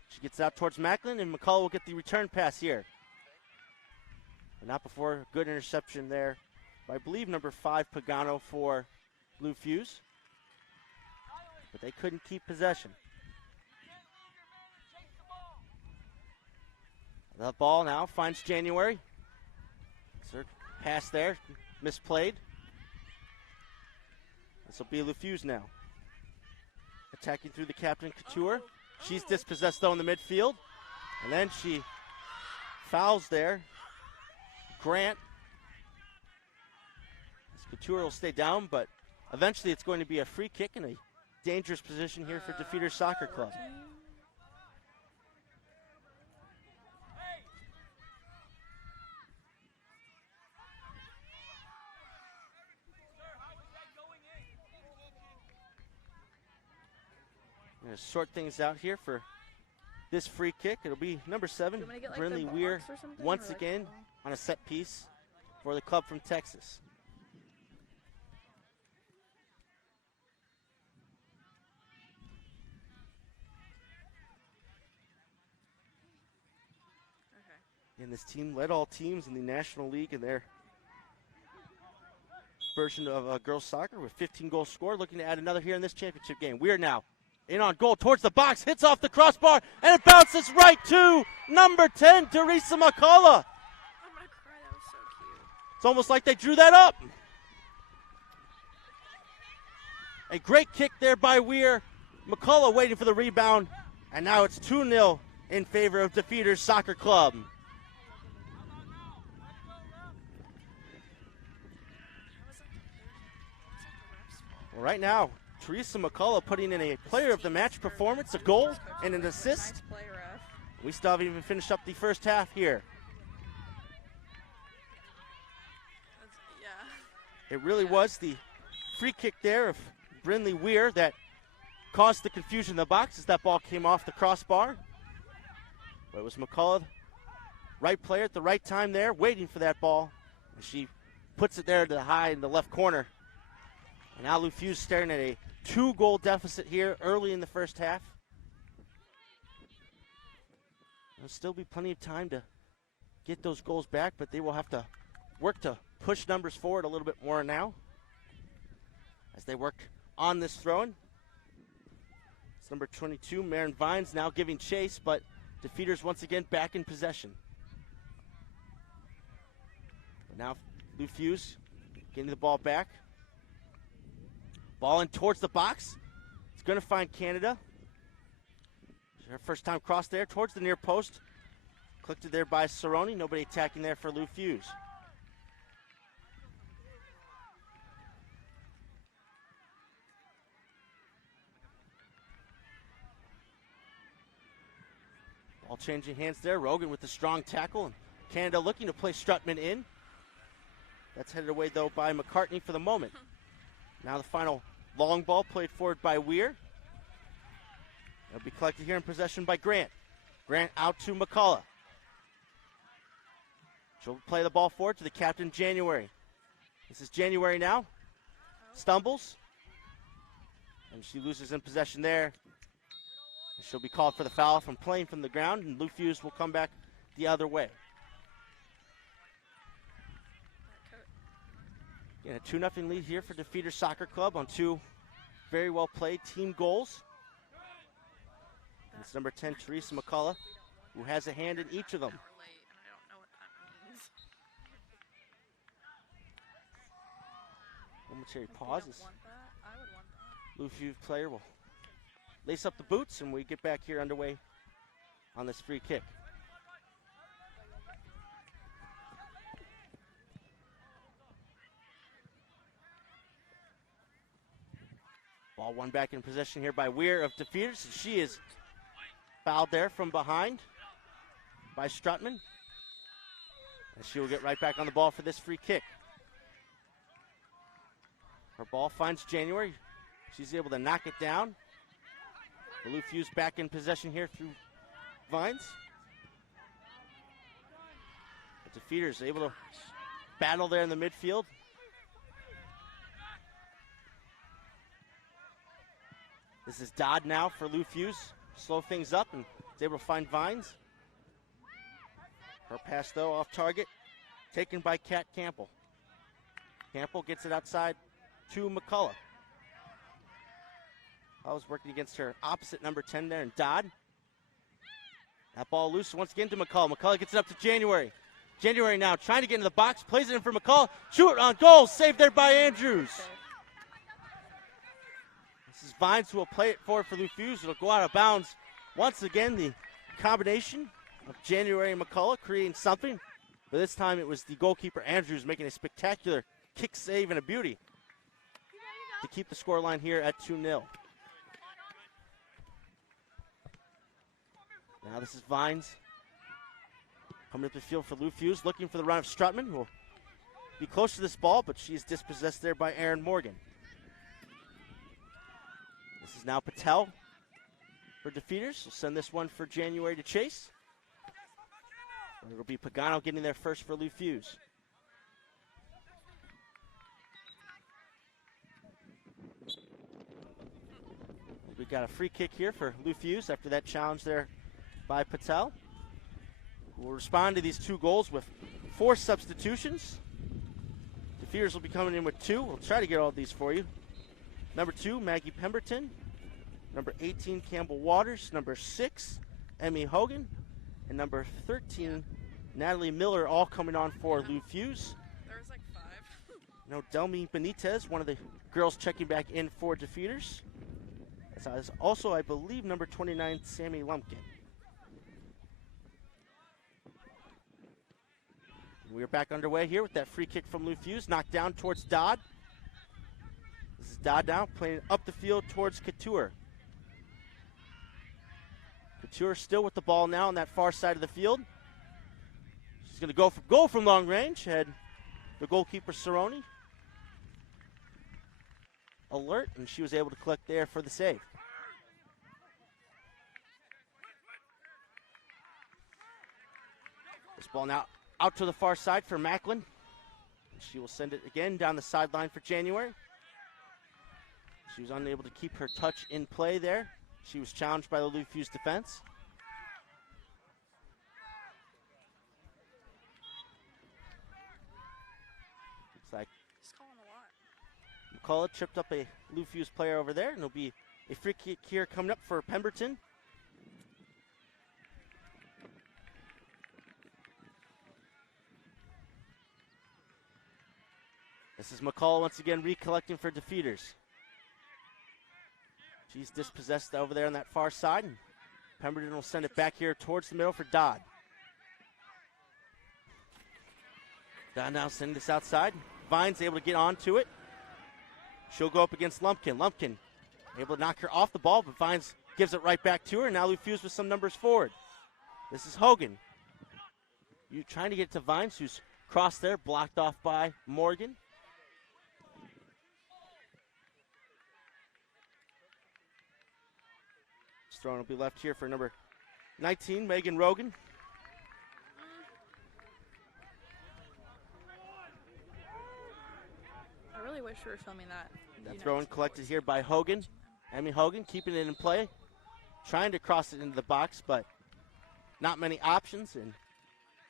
She gets out towards Macklin, and McCullough will get the return pass here. But not before a good interception there by, I believe, number 5, Pagano for Lou Fusz. But they couldn't keep possession. The ball now finds January. Third pass there, misplayed. This will be Lou Fusz now. Attacking through the captain, Couture. She's dispossessed, though, in the midfield. And then she fouls there. Grant. Couture will stay down, but eventually it's going to be a free kick in a dangerous position here for DeFeeters Soccer Club. Going to sort things out here for this free kick. It'll be number 7, Brinley Weir, once again on a set piece for the club from Texas. And this team led all teams in the National League in their version of girls soccer with 15 goals scored, looking to add another here in this championship game. Weir now in on goal towards the box, hits off the crossbar, and it bounces right to number 10, Teresa Mccullough. I'm gonna cry, that was so cute. It's almost like they drew that up. A great kick there by Weir. McCullough waiting for the rebound, And now it's 2-0 in favor of DeFeeters Soccer Club. Well, right now, Teresa Mccullough putting in a player of the match performance, a goal and an assist. We still haven't even finished up the first half here. It really was the free kick there of Brindley Weir that caused the confusion in the box as that ball came off the crossbar. But it was McCullough, right player at the right time there, waiting for that ball. And she puts it there to the high in the left corner. And now Lou Fusz staring at a 2-goal deficit here early in the first half. There'll still be plenty of time to get those goals back, but they will have to work to push numbers forward a little bit more now as they work on this throw-in. It's number 22, Marin Vines, now giving chase, but DeFeeters once again back in possession. But now Lou Fusz getting the ball back. Ball in towards the box. It's going to find Canada. Her first time cross there towards the near post. Clicked it there by Cerrone. Nobody attacking there for Lou Fusz. Ball changing hands there. Rogan with the strong tackle. And Canada looking to play Strutman in. That's headed away, though, by McCartney for the moment. Now the final long ball played forward by Weir. It'll be collected here in possession by Grant. Grant out to McCullough. She'll play the ball forward to the captain, January. This is January now. Stumbles. And she loses in possession there. She'll be called for the foul from playing from the ground, and Lou Fusz will come back the other way. Again, a 2-0 lead here for DeFeeters Soccer Club on two very well played team goals. And it's number 10, Teresa Mccullough, who has a hand in each of them. Momentary pauses. Lou Fusz player will lace up the boots, and we get back here underway on this free kick. Ball won back in possession here by Weir of DeFeeters. She is fouled there from behind by Strutman. And she will get right back on the ball for this free kick. Her ball finds January. She's able to knock it down. Lou Fusz back in possession here through Vines. The DeFeeters able to battle there in the midfield. This is Dodd now for Lou Fusz. Slow things up and is able to find Vines. Her pass, though, off target. Taken by Kat Campbell. Campbell gets it outside to McCullough. I was working against her opposite number 10 there in Dodd. That ball loose once again to McCullough. McCullough gets it up to January. January now trying to get into the box. Plays it in for McCullough. Shoot on goal. Saved there by Andrews. This is Vines who will play it forward for Lou Fusz. It'll go out of bounds. Once again, the combination of January and McCullough creating something. But this time it was the goalkeeper Andrews making a spectacular kick save and a beauty to keep the scoreline here at 2-0. Now this is Vines coming up the field for Lou Fusz, looking for the run of Strutman, who will be close to this ball, but she's dispossessed there by Aaron Morgan. This is now Patel for DeFeeters. We'll send this one for January to chase. It'll be Pagano getting there first for Lou Fusz. We got a free kick here for Lou Fusz after that challenge there by Patel. We'll respond to these two goals with 4 substitutions. DeFeeters will be coming in with 2. We'll try to get all of these for you. Number 2, Maggie Pemberton. Number 18, Campbell Waters. Number 6, Emmy Hogan. And number 13, Natalie Miller, all coming on for Lou Fusz. There was like 5. Delmy Benitez, one of the girls checking back in for DeFeeters. That's also, I believe, number 29, Sammy Lumpkin. We're back underway here with that free kick from Lou Fusz, knocked down towards Dodd. This is Dodd now, playing up the field towards Couture. Couture still with the ball now on that far side of the field. She's going to go for goal from long range. Had the goalkeeper, Cerrone, alert, and she was able to collect there for the save. This ball now out to the far side for Macklin. She will send it again down the sideline for January. She was unable to keep her touch in play there. She was challenged by the Lou Fusz defense. Looks like He's calling a lot. McCullough tripped up a Lou Fusz player over there, and it'll be a free kick here coming up for Pemberton. This is McCullough once again recollecting for DeFeeters. She's dispossessed over there on that far side, and Pemberton will send it back here towards the middle for Dodd. Dodd now sending this outside. Vine's able to get onto it. She'll go up against Lumpkin. Lumpkin able to knock her off the ball, but Vines gives it right back to her. Now Lou Fusz with some numbers forward. This is Hogan. You trying to get to Vines, who's crossed there, blocked off by Morgan. Throwing will be left here for number 19, Megan Rogan. I really wish we were filming that. That throw in collected here by Hogan. Emmy Hogan keeping it in play. Trying to cross it into the box, but not many options, and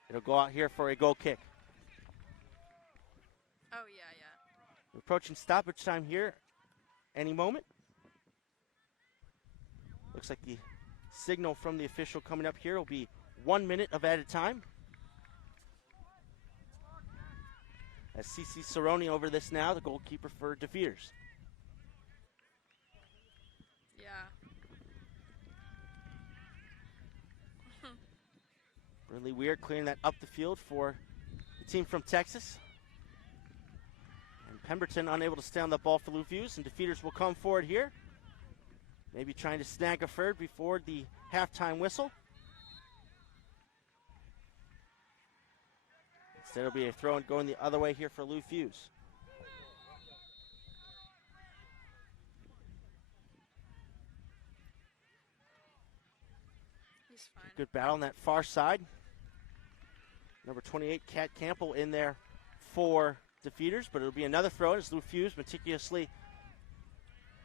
it'll go out here for a goal kick. Oh, yeah. We're approaching stoppage time here any moment. Looks like the signal from the official coming up here will be 1 minute of added time. As CC Cerrone over this now, the goalkeeper for DeFeeters. Yeah. Really weird clearing that up the field for the team from Texas. And Pemberton unable to stay on the ball for Lou Fusz, and DeFeeters will come forward here. Maybe trying to snag a third before the halftime whistle. Instead, it'll be a throw and going the other way here for Lou Fusz. He's fine. Good battle on that far side. Number 28, Kat Campbell, in there for DeFeeters, but it'll be another throw as Lou Fusz meticulously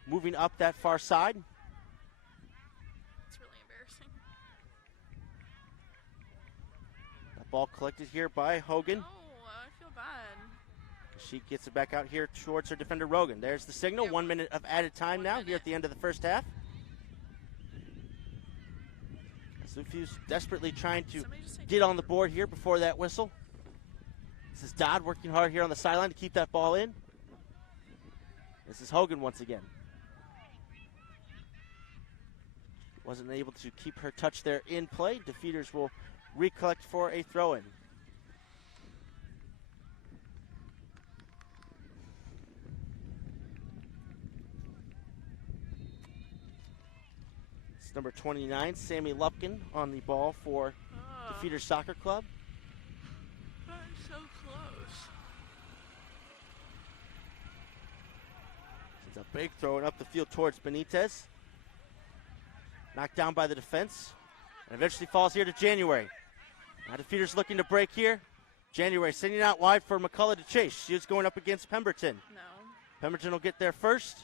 moving up that far side. It's really embarrassing. That ball collected here by Hogan. Oh, I feel bad. She gets it back out here towards her defender, Rogan. There's the signal. 1 minute of added time now here at the end of the first half. As Lou Fusz desperately trying to get on the board here before that whistle. This is Dodd working hard here on the sideline to keep that ball in. This is Hogan once again. Wasn't able to keep her touch there in play. DeFeeters will recollect for a throw-in. It's number 29, Sammy Lupkin, on the ball for DeFeeters Soccer Club. That's so close. It's a big throw up the field towards Benitez. Knocked down by the defense. And eventually falls here to January. Now DeFeeters looking to break here. January sending out wide for McCullough to chase. She is going up against Pemberton. No. Pemberton will get there first.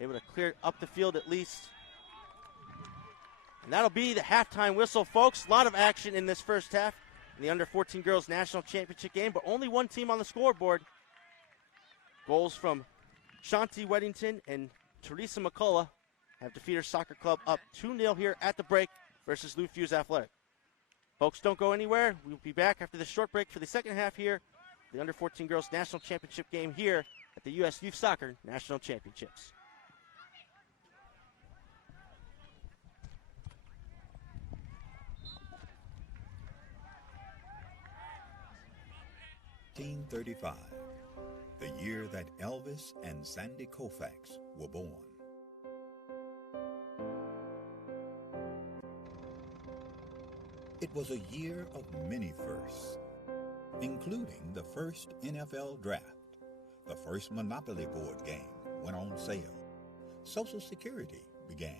Able to clear up the field at least. And that'll be the halftime whistle, folks. A lot of action in this first half in the Under-14 Girls National Championship game, but only one team on the scoreboard. Goals from Shanti Weddington and Teresa Mccullough have DeFeeters Soccer Club up 2-0 here at the break versus Lou Fusz Athletic. Folks, don't go anywhere. We'll be back after this short break for the second half here, the Under-14 Girls National Championship game here at the U.S. Youth Soccer National Championships. 1935, the year that Elvis and Sandy Koufax were born. It was a year of many firsts, including the first NFL draft, the first Monopoly board game went on sale, Social Security began,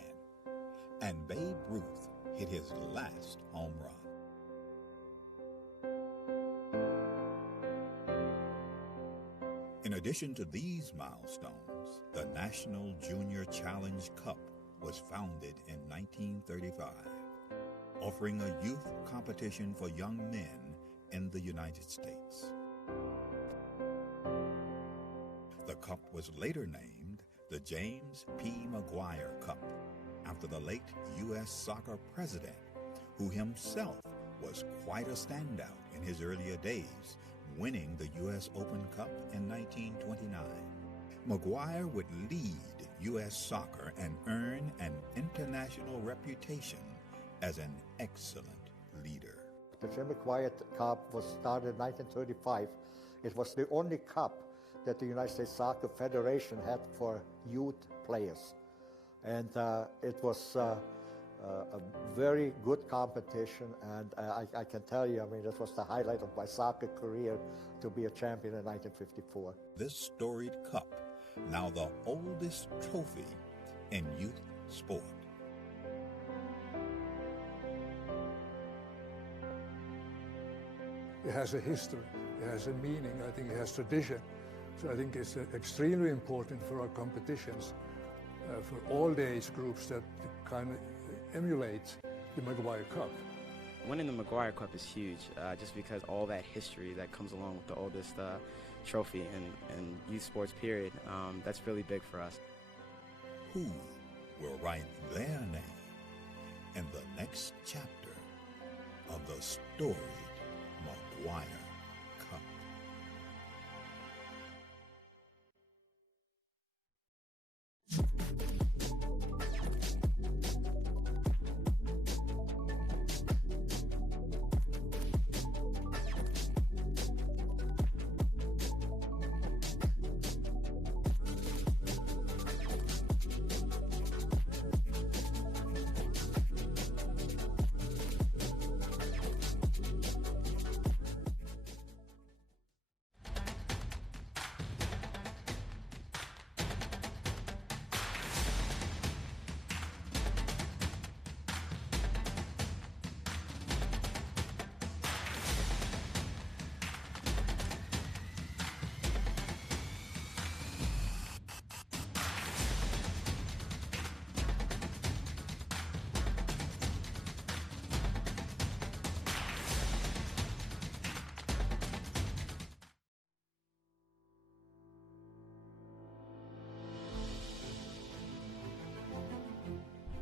and Babe Ruth hit his last home run. In addition to these milestones, the National Junior Challenge Cup was founded in 1935, offering a youth competition for young men in the United States. The cup was later named the James P. McGuire Cup, after the late U.S. soccer president, who himself was quite a standout in his earlier days, winning the U.S. Open Cup in 1929. McGuire would lead U.S. soccer and earn an international reputation as an excellent leader. The Jim McGuire Cup was started in 1935. It was the only cup that the United States Soccer Federation had for youth players. And it was a very good competition, and I can tell you, I mean, this was the highlight of my soccer career to be a champion in 1954. This storied cup, now the oldest trophy in youth sport. It has a history, it has a meaning, I think it has tradition. So I think it's extremely important for our competitions, for all the age groups that kind of emulate the McGuire Cup. Winning the McGuire Cup is huge, just because all that history that comes along with the oldest trophy in youth sports period, that's really big for us. Who will write their name in the next chapter of the storied McGuire Cup?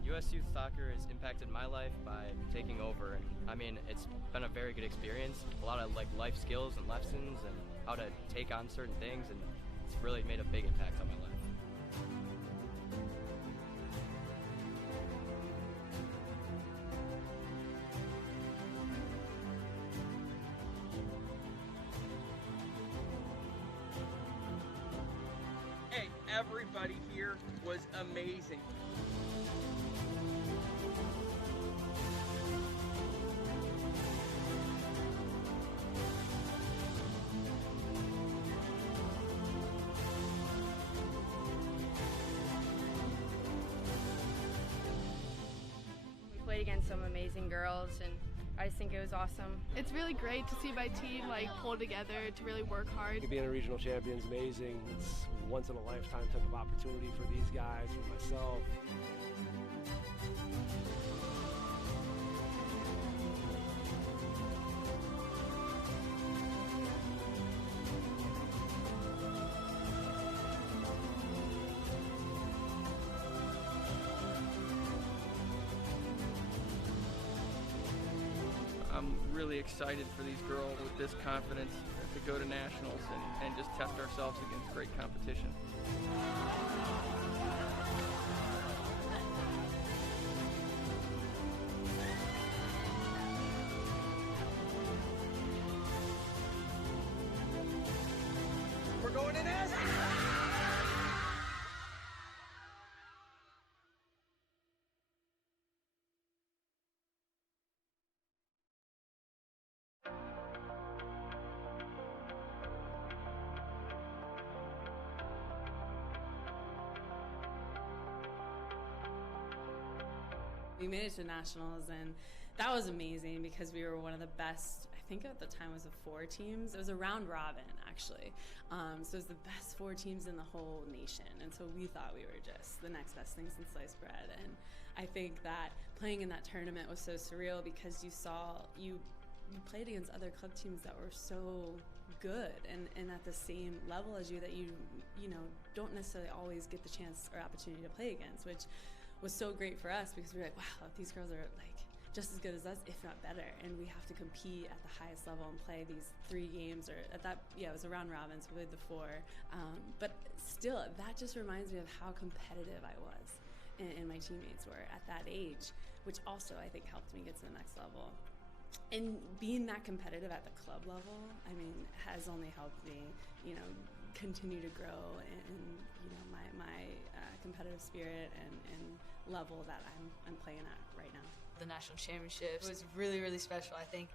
U.S. youth soccer has impacted my life by taking over. I mean, it's been a very good experience. A lot of life skills and lessons and how to take on certain things, and it's really made a big impact on my life. Hey, everybody here was amazing. Against some amazing girls, and I just think it was awesome. It's really great to see my team pull together to really work hard. Being a regional champion is amazing. It's a once in a lifetime type of opportunity for these guys, for myself. I'm really excited for these girls with this confidence to go to nationals and just test ourselves against great competition. going in as. We made it to nationals, and that was amazing because we were one of the best. I think at the time it was 4 teams. It was a round robin, actually. So it was the best 4 teams in the whole nation, and so we thought we were just the next best thing since sliced bread. And I think that playing in that tournament was so surreal because you played against other club teams that were so good and at the same level as you that you don't necessarily always get the chance or opportunity to play against, which was so great for us because we were like, wow, these girls are like just as good as us, if not better, and we have to compete at the highest level and play these 3 games, or at that, it was a round robin, so we played the 4. But still, that just reminds me of how competitive I was and my teammates were at that age, which also I think helped me get to the next level. And being that competitive at the club level, I mean, has only helped me, continue to grow in my competitive spirit and level that I'm playing at right now. The national championships was really, really special. I think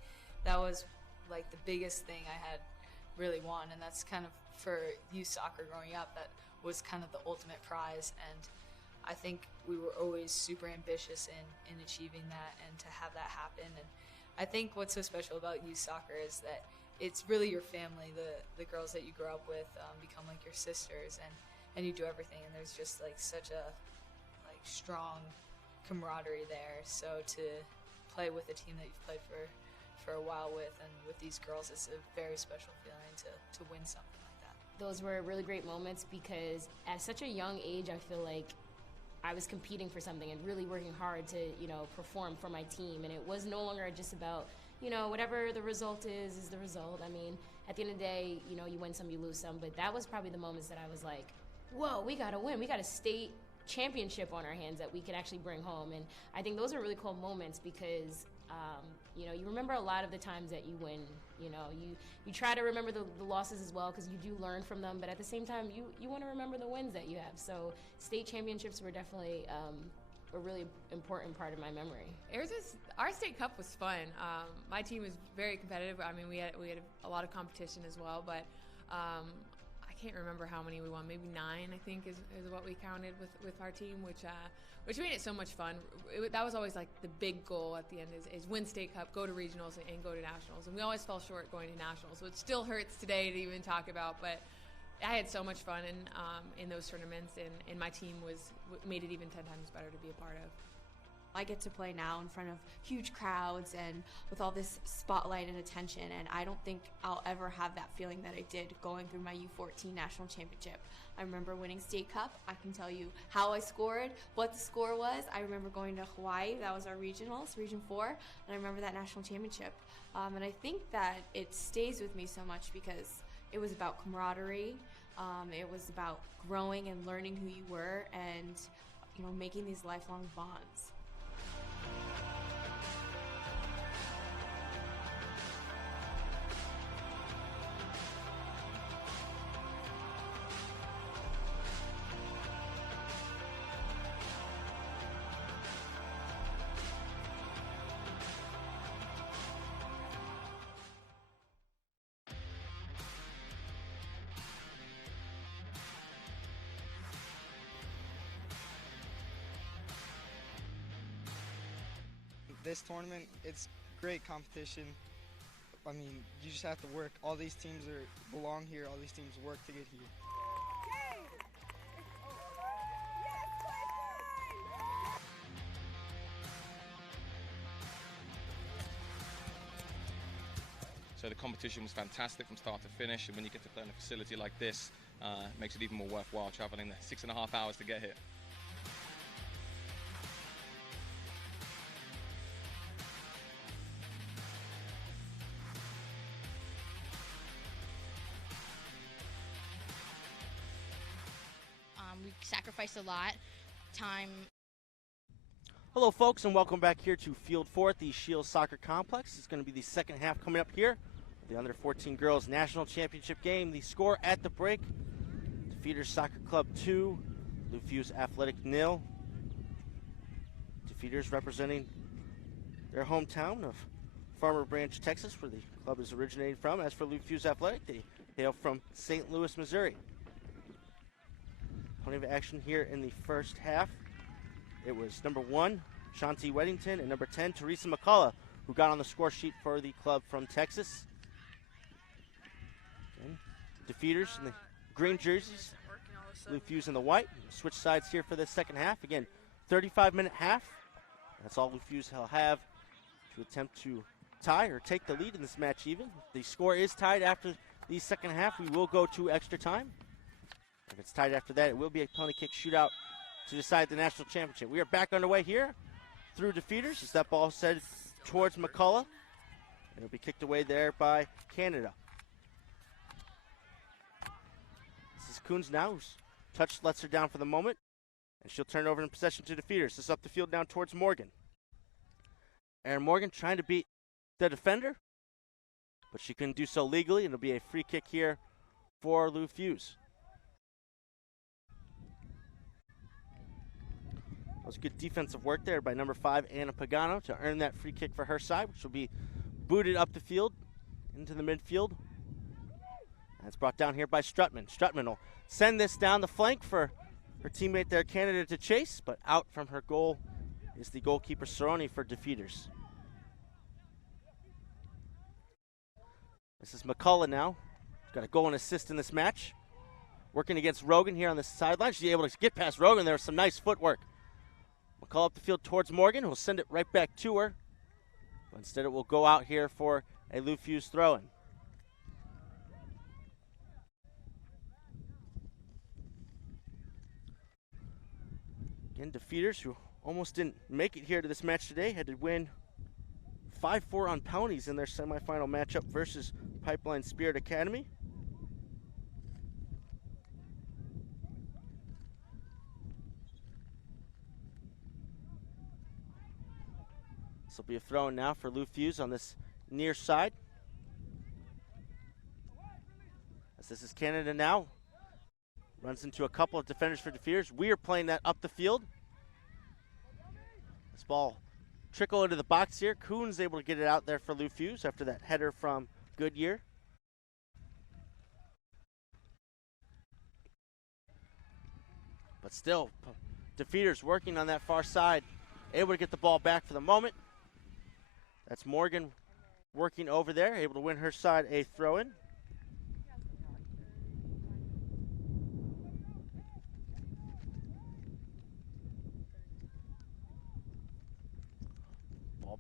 that was like the biggest thing I had really won, and that's kind of for youth soccer growing up, that was kind of the ultimate prize. And I think we were always super ambitious in achieving that and to have that happen. And I think what's so special about youth soccer is that it's really your family. The girls that you grow up with become like your sisters, and you do everything, and there's just like such a strong camaraderie there. So to play with a team that you've played for a while with, and with these girls, it's a very special feeling to win something like that. Those were really great moments because at such a young age, I feel like I was competing for something and really working hard to, perform for my team. And it was no longer just about, whatever the result is the result. I mean, at the end of the day, you win some, you lose some. But that was probably the moments that I was like, whoa, we got to win. We got a state championship on our hands that we could actually bring home. And I think those are really cool moments because, you remember a lot of the times that you win. You try to remember the losses as well because you do learn from them. But at the same time, you want to remember the wins that you have. So state championships were definitely a really important part of my memory. Our state cup was fun. My team was very competitive. I mean, we had a lot of competition as well, but I can't remember how many we won. Maybe 9, I think, is what we counted with our team, which made it so much fun. That was always like the big goal at the end is win state cup, go to regionals, and go to nationals. And we always fell short going to nationals, which still hurts today to even talk about. But I had so much fun in those tournaments, and my team made it even 10 times better to be a part of. I get to play now in front of huge crowds and with all this spotlight and attention, and I don't think I'll ever have that feeling that I did going through my U14 national championship. I remember winning state cup. I can tell you how I scored, what the score was. I remember going to Hawaii. That was our regionals, Region 4, and I remember that national championship. And I think that it stays with me so much because it was about camaraderie. It was about growing and learning who you were and, making these lifelong bonds. This tournament, it's great competition. I mean, you just have to work. All these teams belong here. All these teams work to get here. So the competition was fantastic from start to finish, and when you get to play in a facility like this, it makes it even more worthwhile traveling the 6.5 hours to get here. We sacrificed a lot, time. Hello, folks, and welcome back here to Field 4 at the Shield Soccer Complex. It's going to be the second half coming up here. the under 14 girls national championship game. The score at the break: DeFeeters Soccer Club 2, Fusz Athletic 0. DeFeeters representing their hometown of Farmer Branch, Texas, where the club is originating from. As for Fusz Athletic, they hail from St. Louis, Missouri. Plenty of action here in the first half. It was number 1, Shanti Weddington, and number 10, Teresa Mccullough, who got on the score sheet for the club from Texas. Again, DeFeeters in the green jerseys, Fusz in the white. Switch sides here for the second half. Again, 35-minute half. That's all Fusz will have to attempt to tie or take the lead in this match even. The score is tied after the second half. We will go to extra time. If it's tied after that, it will be a penalty kick shootout to decide the national championship. We are back underway here through DeFeeters as that ball is headed towards Mccullough. And it'll be kicked away there by Canada. This is Coons now, who's touch lets her down for the moment. And she'll turn over in possession to DeFeeters. This is up the field down towards Morgan. Aaron Morgan trying to beat the defender, but she couldn't do so legally. It'll be a free kick here for Fusz. That was good defensive work there by number 5, Anna Pagano, to earn that free kick for her side, which will be booted up the field into the midfield. That's brought down here by Strutman. Strutman will send this down the flank for her teammate there, Canada, to chase, but out from her goal is the goalkeeper, Cerrone, for DeFeeters. This is Mccullough now. Got a goal and assist in this match. Working against Rogan here on the sideline. She's able to get past Rogan. There was some nice footwork. Mccullough up the field towards Morgan, who'll send it right back to her. But instead it will go out here for a Fusz throw-in. Again, DeFeeters, who almost didn't make it here to this match today, had to win 5-4 on penalties in their semifinal matchup versus Pipeline Spirit Academy. This will be a throw-in now for Fusz on this near side. As this is Canada now. Runs into a couple of defenders for DeFeeters. We are playing that up the field. This ball trickle into the box here. Coon's able to get it out there for Fusz after that header from Goodyear. But still, DeFeeters working on that far side. Able to get the ball back for the moment. That's Morgan working over there. Able to win her side a throw-in.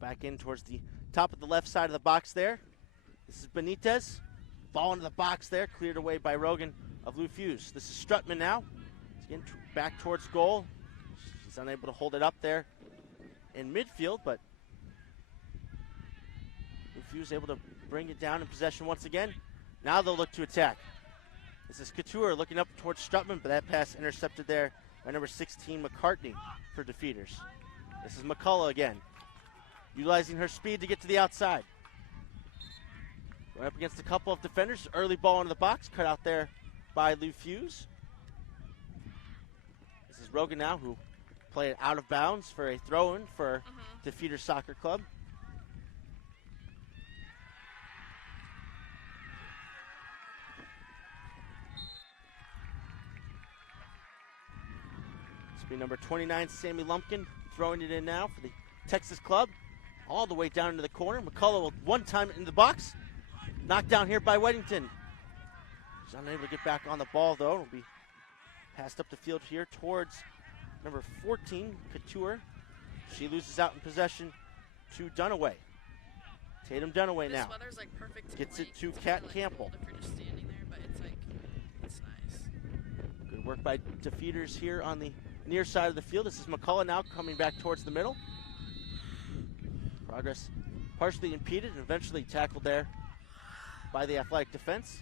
Back in towards the top of the left side of the box there. This is Benitez. Ball into the box there, cleared away by Rogan of Fusz. This is Strutman now. He's getting back towards goal. She's unable to hold it up there in midfield, but Fusz able to bring it down in possession once again. Now they'll look to attack. This is Couture looking up towards Strutman, but that pass intercepted there by number 16, McCartney, for DeFeeters. This is Mccullough again, utilizing her speed to get to the outside. We're up against a couple of defenders. Early ball into the box, cut out there by Fusz. This is Rogan now, who played out of bounds for a throw-in for DeFeeters Soccer Club. This will be number 29, Sammy Lumpkin, throwing it in now for the Texas Club. All the way down into the corner. Mccullough will one time into the box. Knocked down here by Weddington. She's unable to get back on the ball, though. It'll be passed up the field here towards number 14, Couture. She loses out in possession to Dunaway. Tatum Dunaway now. This weather's like perfect. Gets it to Kat Campbell. If you're just standing there, but it's like, it's nice. Good work by DeFeeters here on the near side of the field. This is Mccullough now coming back towards the middle. Progress partially impeded and eventually tackled there by the athletic defense.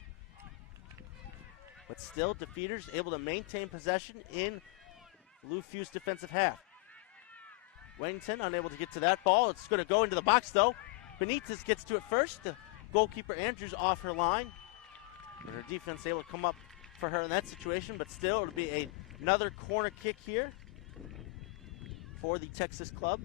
But still, DeFeeters able to maintain possession in Fusz defensive half. Weddington unable to get to that ball. It's going to go into the box, though. Benitez gets to it first. The goalkeeper Andrews off her line. But her defense able to come up for her in that situation, but still it'll be another corner kick here for the Texas club.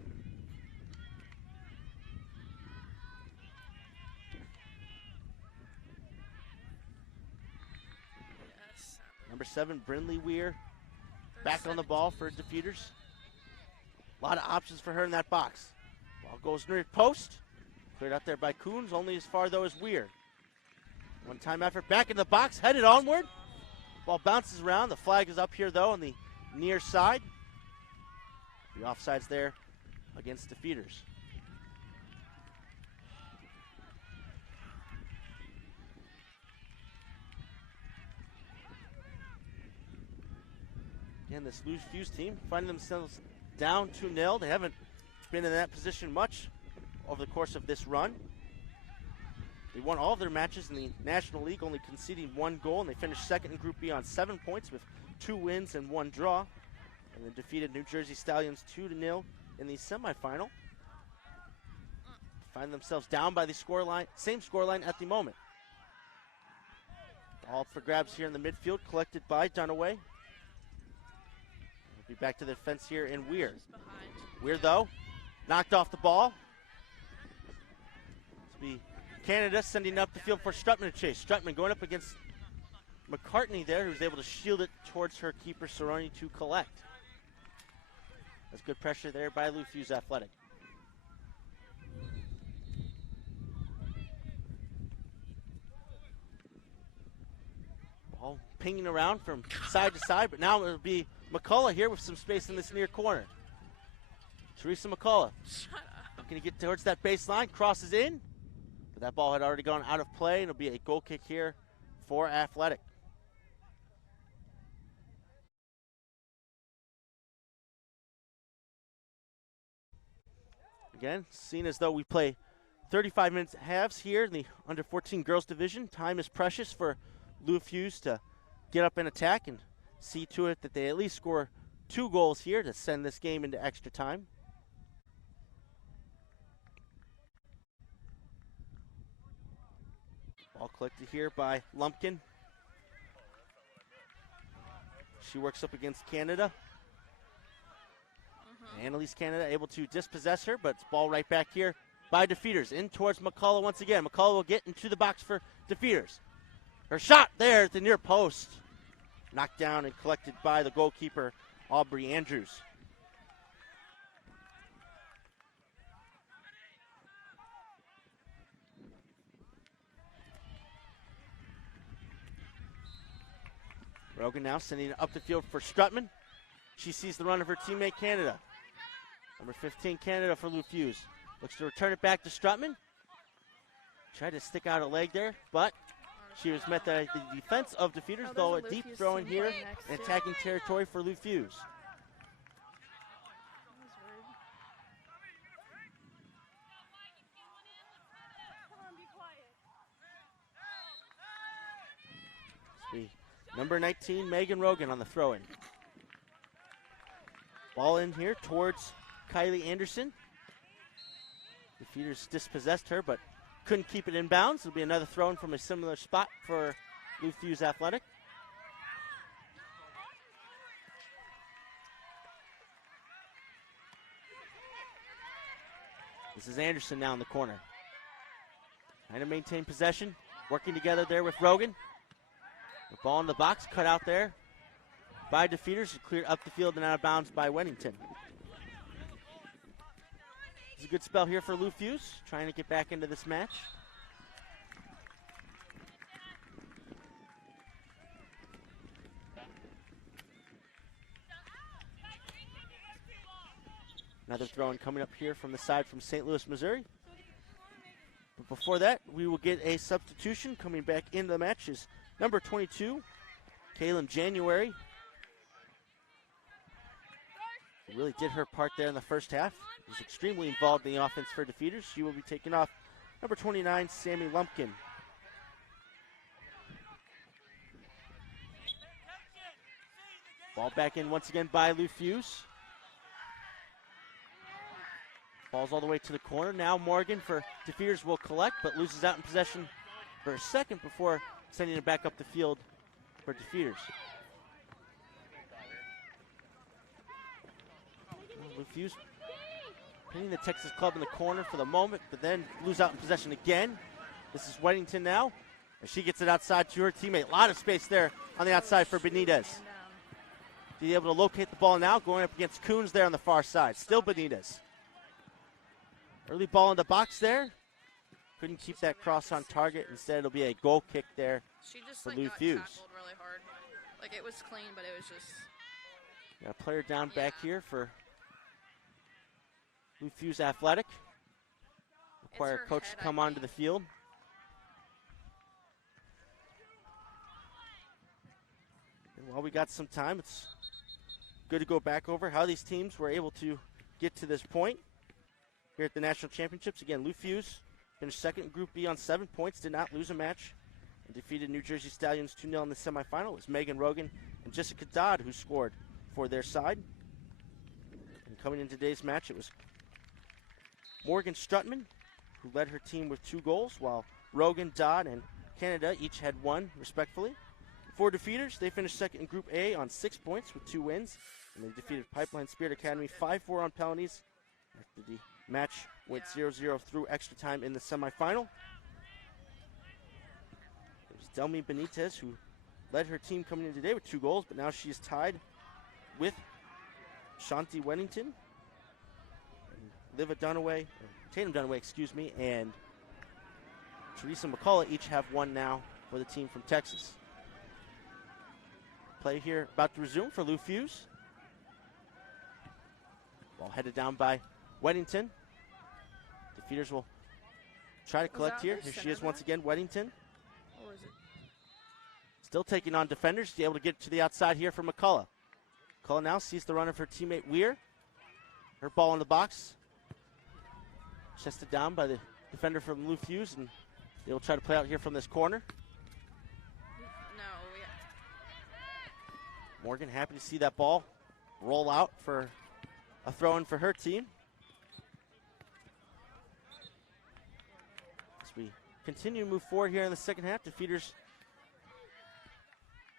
Number 7, Brindley Weir, back on the ball for DeFeeters. A lot of options for her in that box. Ball goes near post. Cleared out there by Coons, only as far though as Weir. One-time effort back in the box, headed onward. Ball bounces around. The flag is up here though on the near side. The offside's there against DeFeeters. Again, this loose Fusz team finding themselves down 2-0. They haven't been in that position much over the course of this run. They won all of their matches in the National League, only conceding 1 goal, and they finished second in Group B on 7 points with 2 wins and 1 draw. And then defeated New Jersey Stallions 2-0 in the semifinal. Find themselves down by the same scoreline at the moment. All for grabs here in the midfield, collected by Dunaway. We'll be back to the defense here in Weir. Weir, though, knocked off the ball. This will be Canada sending up the field for Strutman to chase. Strutman going up against McCartney there, who's able to shield it towards her keeper, Cerrone, to collect. That's good pressure there by Lou Fusz Athletic. Ball pinging around from side to side, but now it'll be Mccullough here with some space in this near corner. Teresa Mccullough. Going to get towards that baseline, crosses in. But that ball had already gone out of play, and it'll be a goal kick here for Athletic. Again, seen as though we play 35 minutes halves here in the under 14 girls division. Time is precious for Lou Fusz to get up and attack and see to it that they at least score 2 goals here to send this game into extra time. Ball collected here by Lumpkin. She works up against Canada. Annalise Canada able to dispossess her, but it's ball right back here by DeFeeters. In towards Mccullough once again. Mccullough will get into the box for DeFeeters. Her shot there at the near post. Knocked down and collected by the goalkeeper, Aubrey Andrews. Rogan now sending it up the field for Strutman. She sees the run of her teammate Canada. Number 15 Canada for Lou Fusz. Looks to return it back to Strutman. Tried to stick out a leg there, but she was met by the defense of DeFeeters, though a deep throw in here in attacking territory for Lou Fusz. Number 19, Megan Rogan on the throw-in. Ball in here towards Kylie Anderson. DeFeeters dispossessed her, but couldn't keep it in bounds. It'll be another throw-in from a similar spot for Lou Fusz Athletic. This is Anderson now in the corner. Trying to maintain possession, working together there with Rogan. The ball in the box, cut out there by DeFeeters, cleared up the field and out of bounds by Weddington. It's a good spell here for Lou Fusz, trying to get back into this match. Another throw-in coming up here from the side from St. Louis, Missouri. But before that, we will get a substitution coming back into the match is number 22, Kaylin January. She really did her part there in the first half. Was extremely involved in the offense for DeFeeters. She will be taking off number 29, Sammy Lumpkin. Ball back in once again by Lou Fusz. Ball's all the way to the corner. Now Morgan for DeFeeters will collect, but loses out in possession for a second before sending it back up the field for DeFeeters. Lou Fusz pinning the Texas club in the corner for the moment, but then lose out in possession again. This is Weddington now, and she gets it outside to her teammate. A lot of space there on the outside for Benitez. Be able to locate the ball now, going up against Coons there on the far side. Still Benitez. Early ball in the box there. Couldn't keep that cross on target. Instead, it'll be a goal kick there She just for like Lou got Fusz. tackled really hard. Like it was clean, but it was just. Got a player down back here for Lou Fusz Athletic. Require her coach to head, come onto the field. And while we got some time, it's good to go back over how these teams were able to get to this point here at the National Championships. Again, Lou Fusz finished second in Group B on 7 points, did not lose a match, and defeated New Jersey Stallions 2-0 in the semifinal. It was Megan Rogan and Jessica Dodd who scored for their side. And coming in today's match, it was Morgan Strutman who led her team with 2 goals, while Rogan, Dodd, and Canada each had 1, respectively. For DeFeeters, they finished second in Group A on 6 points with 2 wins, and they defeated Pipeline Spirit Academy 5-4 on penalties after the match went 0-0 through extra time in the semifinal. It was Delmy Benitez who led her team coming in today with 2 goals, but now she is tied with Shanti Weddington, Tatum Dunaway, and Teresa Mccullough each have 1 now for the team from Texas. Play here about to resume for Lou Fusz. Ball headed down by Weddington. DeFeeters will try to collect here. Here she is once again, Weddington. Or is it? Still taking on defenders. Able to get to the outside here for Mccullough. Mccullough now sees the run of her teammate Weir. Her ball in the box. Chested down by the defender from Lou Fusz, and they will try to play out here from this corner. Morgan happy to see that ball roll out for a throw-in for her team. As we continue to move forward here in the second half, DeFeeters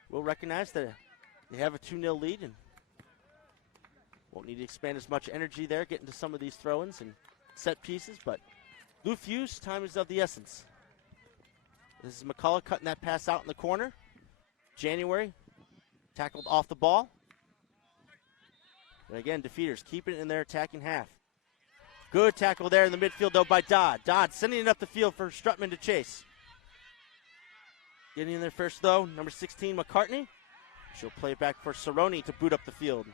will recognize that they have a 2-0 lead and won't need to expand as much energy there, getting to some of these throw-ins and set pieces, but Lou Fusz, time is of the essence. This is Mccullough cutting that pass out in the corner. January tackled off the ball. But again, DeFeeters keeping it in their attacking half. Good tackle there in the midfield, though, by Dodd. Dodd sending it up the field for Strutman to chase. Getting in there first, though, number 16, McCartney. She'll play it back for Cerrone to boot up the field.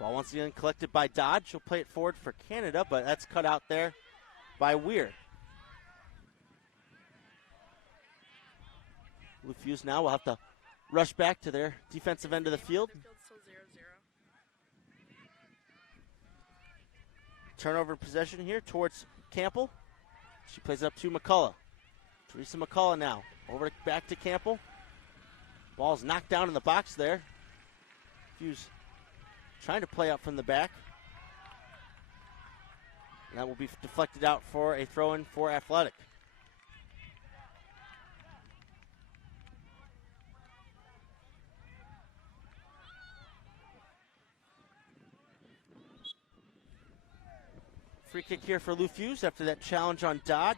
Ball once again collected by Dodd. She'll play it forward for Canada, but that's cut out there by Weir. Lou Fusz now will have to rush back to their defensive end of the field. Turnover possession here towards Campbell. She plays it up to Mccullough. Teresa Mccullough now. Back to Campbell. Ball's knocked down in the box there. Fusz trying to play out from the back. And that will be deflected out for a throw-in for Athletic. Free kick here for Lou Fusz after that challenge on Dodd.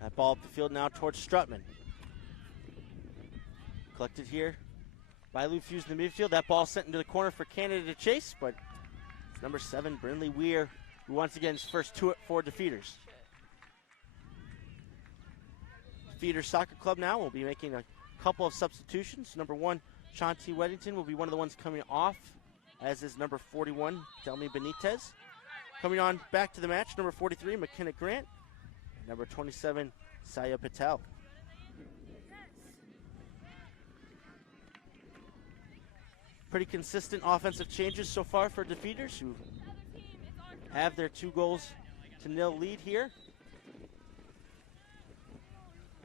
That ball up the field now towards Strutman. Collected here by Lou Fusz in the midfield. That ball sent into the corner for Canada to chase, but it's number 7, Brindley Weir, who once again is first to it for DeFeeters. DeFeeters Soccer Club now will be making a couple of substitutions. Number 1, Shanti Weddington will be one of the ones coming off, as is number 41, Delmy Benitez. Coming on back to the match, number 43, Mckenna Grant. And number 27, Saya Patel. Pretty consistent offensive changes so far for DeFeeters, who have their 2 goals 0 lead here.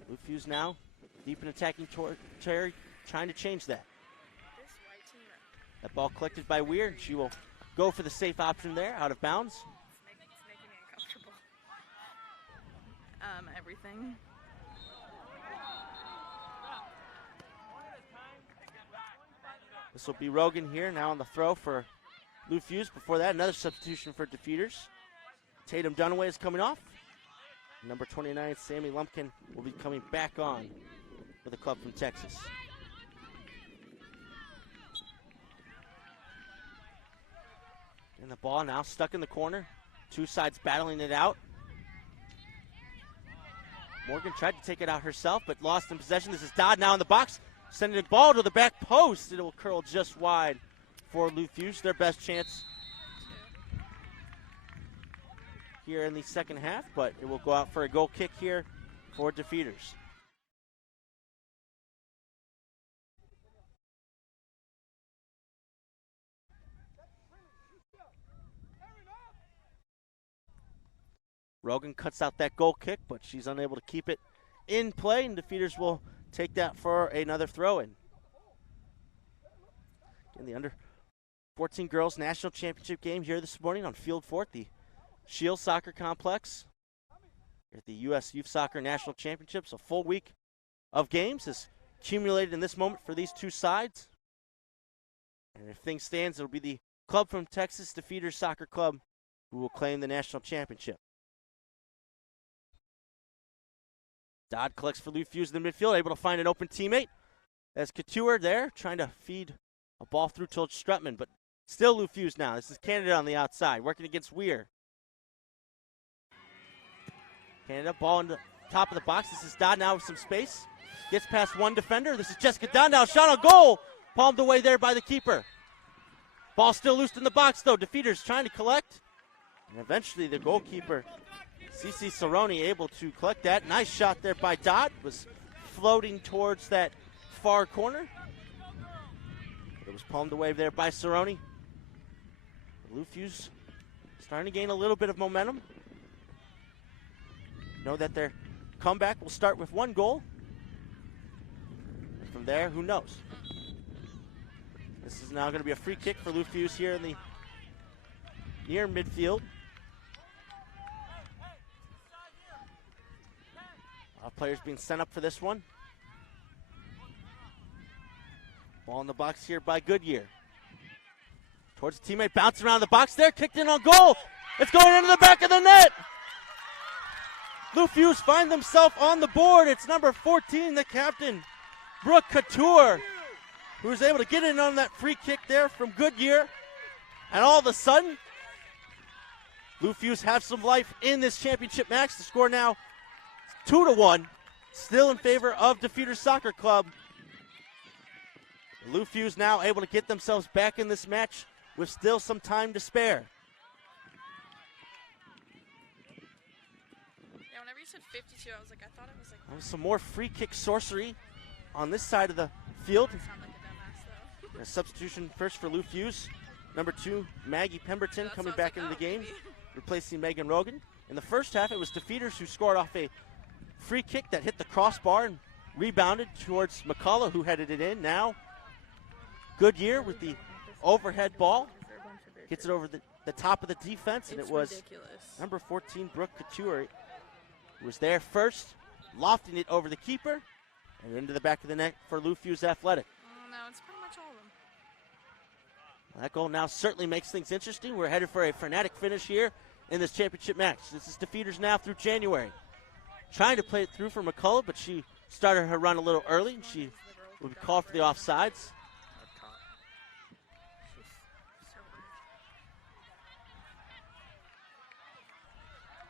Blue Fuze now deep in attacking territory, trying to change that. That ball collected by Weir. She will go for the safe option there, out of bounds. It's making me uncomfortable. Everything. This will be Rogan here now on the throw for Blue Fuze. Before that, another substitution for DFeeters. Tatum Dunaway is coming off. Number 29, Sammy Lumpkin, will be coming back on for the club from Texas. And the ball now stuck in the corner. Two sides battling it out. Morgan tried to take it out herself, but lost in possession. This is Dodd now in the box, sending the ball to the back post. It will curl just wide for Blue Fuze, their best chance here in the second half, but it will go out for a goal kick here for DFeeters. Rogan cuts out that goal kick, but she's unable to keep it in play, and DFeeters will take that for another throw-in. In the under 14 girls national championship game here this morning on Field 4 at the Shield Soccer Complex. At the U.S. Youth Soccer National Championships, a full week of games is accumulated in this moment for these two sides. And if things stands, it'll be the club from Texas, DFeeters Soccer Club, who will claim the national championship. Dodd collects for Blue Fuze in the midfield, able to find an open teammate. As Couture there, trying to feed a ball through to Strutman, but still Blue Fuze now. This is Canada on the outside, working against Weir. Canada, ball in the top of the box. This is Dodd now with some space. Gets past one defender. This is Jessica Dodd now, shot on goal. Palmed away there by the keeper. Ball still loose in the box, though. DFeeters trying to collect. And eventually the goalkeeper, Cece Cerrone, able to collect that. Nice shot there by Dodd. Was floating towards that far corner. It was palmed away there by Cerrone. Blue Fuze starting to gain a little bit of momentum. Know that their comeback will start with one goal. And from there, who knows? This is now going to be a free kick for Blue Fuze here in the near midfield. A lot of players being sent up for this one. Ball in the box here by Goodyear. Towards the teammate, bouncing around the box there, kicked in on goal. It's going into the back of the net. Blue Fuze find themselves on the board. It's number 14, the captain, Brooke Couture, who was able to get in on that free kick there from Goodyear. And all of a sudden, Blue Fuze have some life in this championship match. The score now 2-1, still in favor of DFeeters Soccer Club. Blue Fuze now able to get themselves back in this match with still some time to spare. Yeah, whenever you said 52, I was like, I thought it was like... Some more free kick sorcery on this side of the field. Sound like a dumbass, though. A substitution first for Blue Fuze. Number 2, Maggie Pemberton coming back into the game, replacing Megan Rogan. In the first half, it was DFeeters who scored off a free kick that hit the crossbar and rebounded towards Mccullough, who headed it in. Now, Goodyear with the overhead ball. Gets it over the top of the defense, and it was ridiculous. Number 14, Brooke Couture, who was there first, lofting it over the keeper, and into the back of the net for Blue Fuze Athletic. Oh, no, it's pretty much all of them. That goal now certainly makes things interesting. We're headed for a frenetic finish here in this championship match. This is DFeeters now through January. Trying to play it through for Mccullough, but she started her run a little early, and she will be called for the offsides.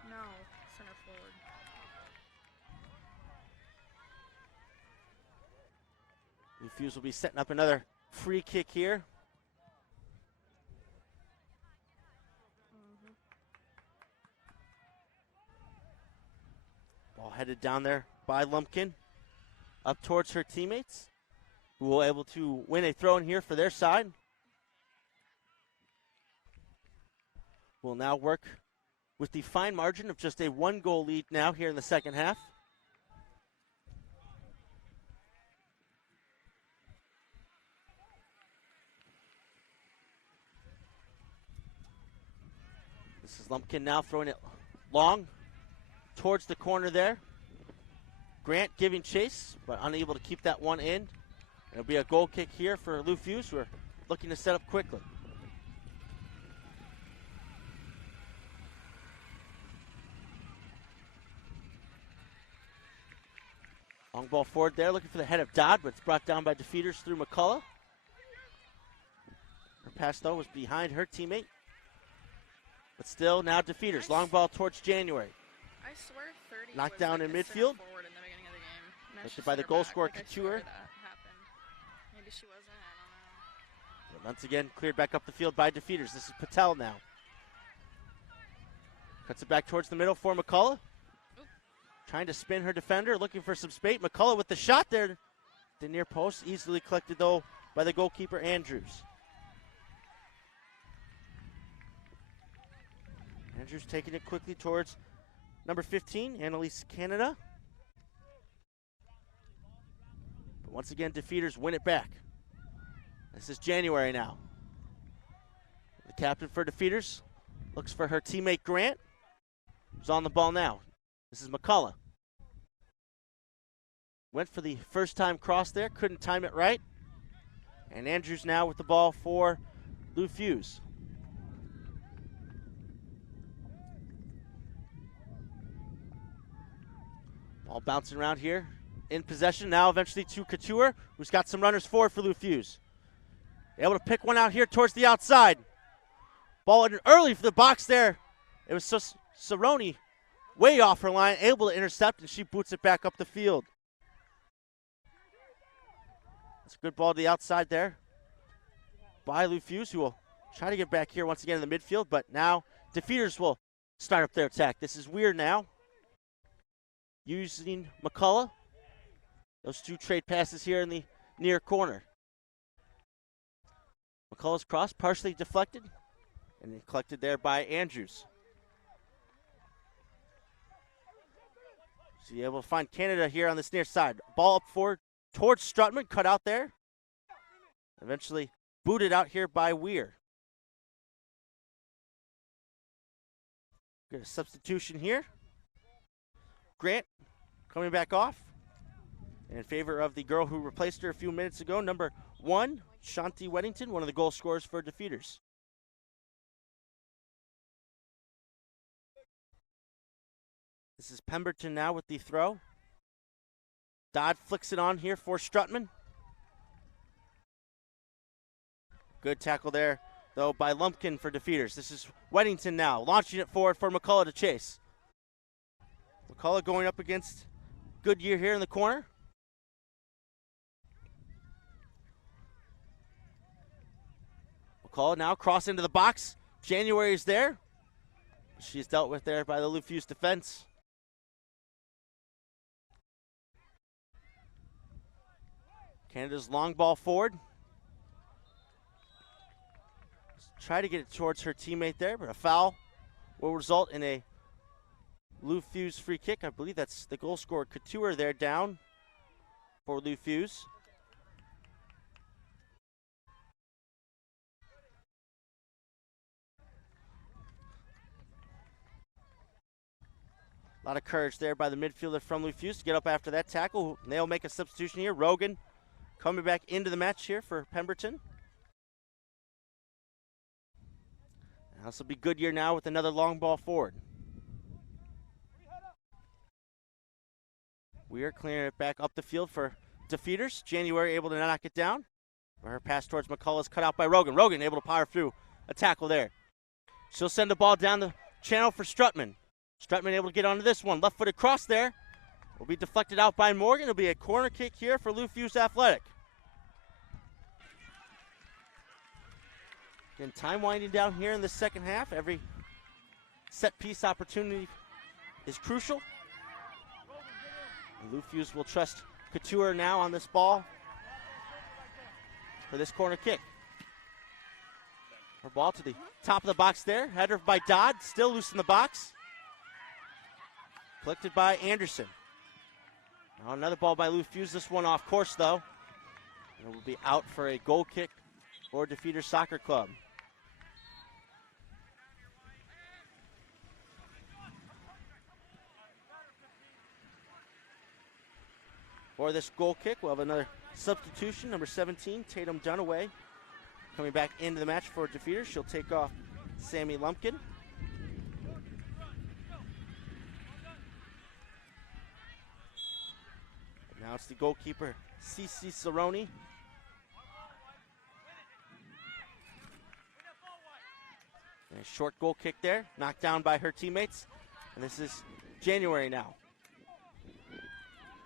No, center forward. Blue Fuze will be setting up another free kick here. Ball headed down there by Lumpkin, up towards her teammates, who will able to win a throw in here for their side. Will now work with the fine margin of just a 1-goal lead now here in the second half. This is Lumpkin now throwing it long towards the corner there. Grant giving chase, but unable to keep that one in. It'll be a goal kick here for Lou Fusz, who are looking to set up quickly. Long ball forward there, looking for the head of Dodd, but it's brought down by DeFeeters through McCullough. Her pass, though, was behind her teammate. But still, now DeFeeters. Long ball towards January. I swear 30 knocked was down like in a midfield. center forward in the beginning of the game. And that's Lifted just by the center goal back. scorer, Like, I Couture. swear that happened. Maybe she wasn't, I don't know. But once again, cleared back up the field by DeFeeters. This is Patel now. Cuts it back towards the middle for McCullough. Trying to spin her defender, looking for some space. McCullough with the shot there. The near post, easily collected, though, by the goalkeeper, Andrews. Andrews taking it quickly towards number 15, Annalise Canada. But once again, DeFeeters win it back. This is January now. The captain for DeFeeters looks for her teammate Grant, who's on the ball now. This is McCullough. Went for the first time cross there, couldn't time it right. And Andrews now with the ball for Lou Fusz. Ball bouncing around here. In possession now eventually to Couture, who's got some runners forward for Lou Fusz. Able to pick one out here towards the outside. Ball in early for the box there. It was Cerrone way off her line, able to intercept, and she boots it back up the field. That's a good ball to the outside there by Lou Fusz, who will try to get back here once again in the midfield, but now DeFeeters will start up their attack. This is Weir now, using McCullough. Those two trade passes here in the near corner. McCullough's cross partially deflected and then collected there by Andrews. So you're able to find Canada here on this near side. Ball up forward towards Strutman, cut out there. Eventually booted out here by Weir. Get a substitution here. Grant coming back off in favor of the girl who replaced her a few minutes ago, number 1, Shanti Weddington, one of the goal scorers for DeFeeters. This is Pemberton now with the throw. Dodd flicks it on here for Strutman. Good tackle there, though, by Lumpkin for DeFeeters. This is Weddington now, launching it forward for McCullough to chase. McCullough going up against Goodyear here in the corner. McCullough now cross into the box. January is there. She's dealt with there by the Lou Fusz defense. Canada's long ball forward. Try to get it towards her teammate there, but a foul will result in a Lou Fusz free kick. I believe that's the goal scorer Couture there down for Lou Fusz. A lot of courage there by the midfielder from Lou Fusz to get up after that tackle. They'll make a substitution here. Rogan coming back into the match here for Pemberton. And this will be Goodyear now with another long ball forward. We are clearing it back up the field for DeFeeters. January able to knock it down. Her pass towards McCullough is cut out by Rogan. Rogan able to power through a tackle there. She'll send the ball down the channel for Strutman. Strutman able to get onto this one. Left-footed cross there. Will be deflected out by Morgan. It'll be a corner kick here for Lou Fusz Athletic. Again, time winding down here in the second half. Every set-piece opportunity is crucial. And Lou Fusz will trust Couture now on this ball for this corner kick. Her ball to the top of the box there. Header by Dodd, still loose in the box. Collected by Anderson. Now another ball by Lou Fusz. This one off course, though. It will be out for a goal kick for DeFeeters Soccer Club. For this goal kick, we'll have another substitution. Number 17, Tatum Dunaway, coming back into the match for DeFeeters. She'll take off Sammy Lumpkin. Now it's the goalkeeper, Cece Cerrone. And a short goal kick there, knocked down by her teammates. And this is January now.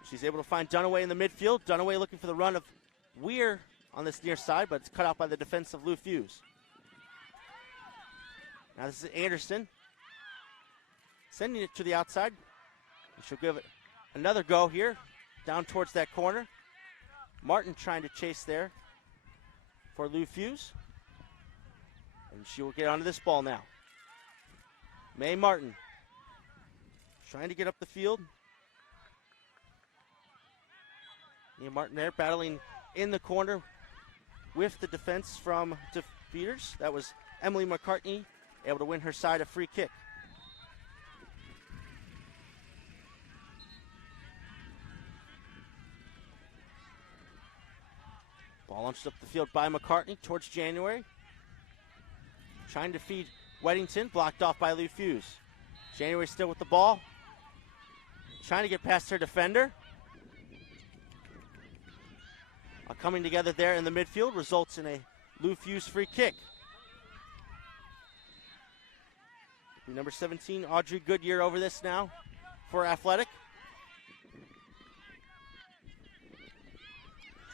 She's able to find Dunaway in the midfield. Dunaway looking for the run of Weir on this near side, but it's cut out by the defense of Lou Fusz. Now this is Anderson. Sending it to the outside. She'll give it another go here, down towards that corner. Martin trying to chase there for Lou Fusz. And she will get onto this ball now. May Martin trying to get up the field. Mia Martin there battling in the corner with the defense from DeFeeters. That was Emily McCartney, able to win her side a free kick. Ball launched up the field by McCartney towards January. Trying to feed Weddington, blocked off by Lou Fusz. January still with the ball. Trying to get past her defender. Coming together there in the midfield results in a Lou Fusz free kick. Number 17, Audrey Goodyear over this now for Athletic.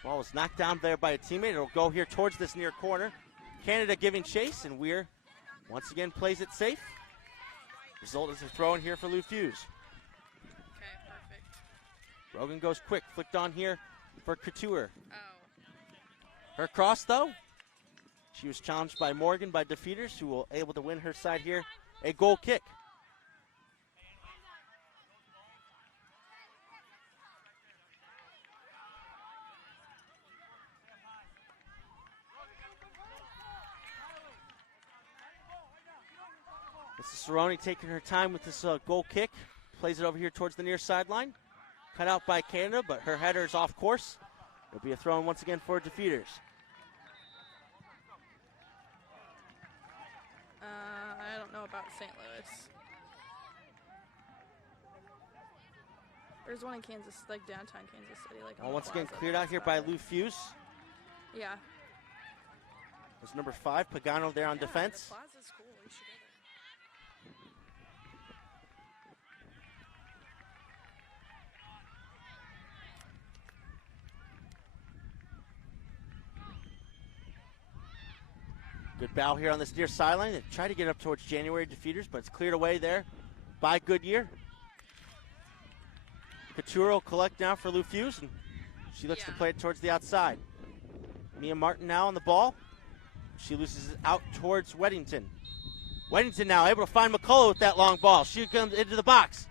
Ball was knocked down there by a teammate. It'll go here towards this near corner. Canada giving chase, and Weir once again plays it safe. Result is a throw in here for Lou Fusz. Okay, perfect. Rogan goes quick, flicked on here for Couture. Her cross, though, she was challenged by Morgan by DeFeeters, who will able to win her side here a goal kick. This is Cerrone taking her time with this goal kick. Plays it over here towards the near sideline. Cut out by Canada, but her header is off course. It'll be a throw in once again for DeFeeters. I don't know about St. Louis. There's one in Kansas, like downtown Kansas City. Like Once again, cleared out here by Lou Fusz. Yeah. There's number 5, Pagano there on defense. The plaza's cool. We should go Good bow here on this near sideline. They try to get up towards January DeFeeters, but it's cleared away there by Goodyear. Couture will collect now for Lou Fusz, and she looks to play it towards the outside. Mia Martin now on the ball. She loses it out towards Weddington. Weddington now able to find McCullough with that long ball. She comes into the box.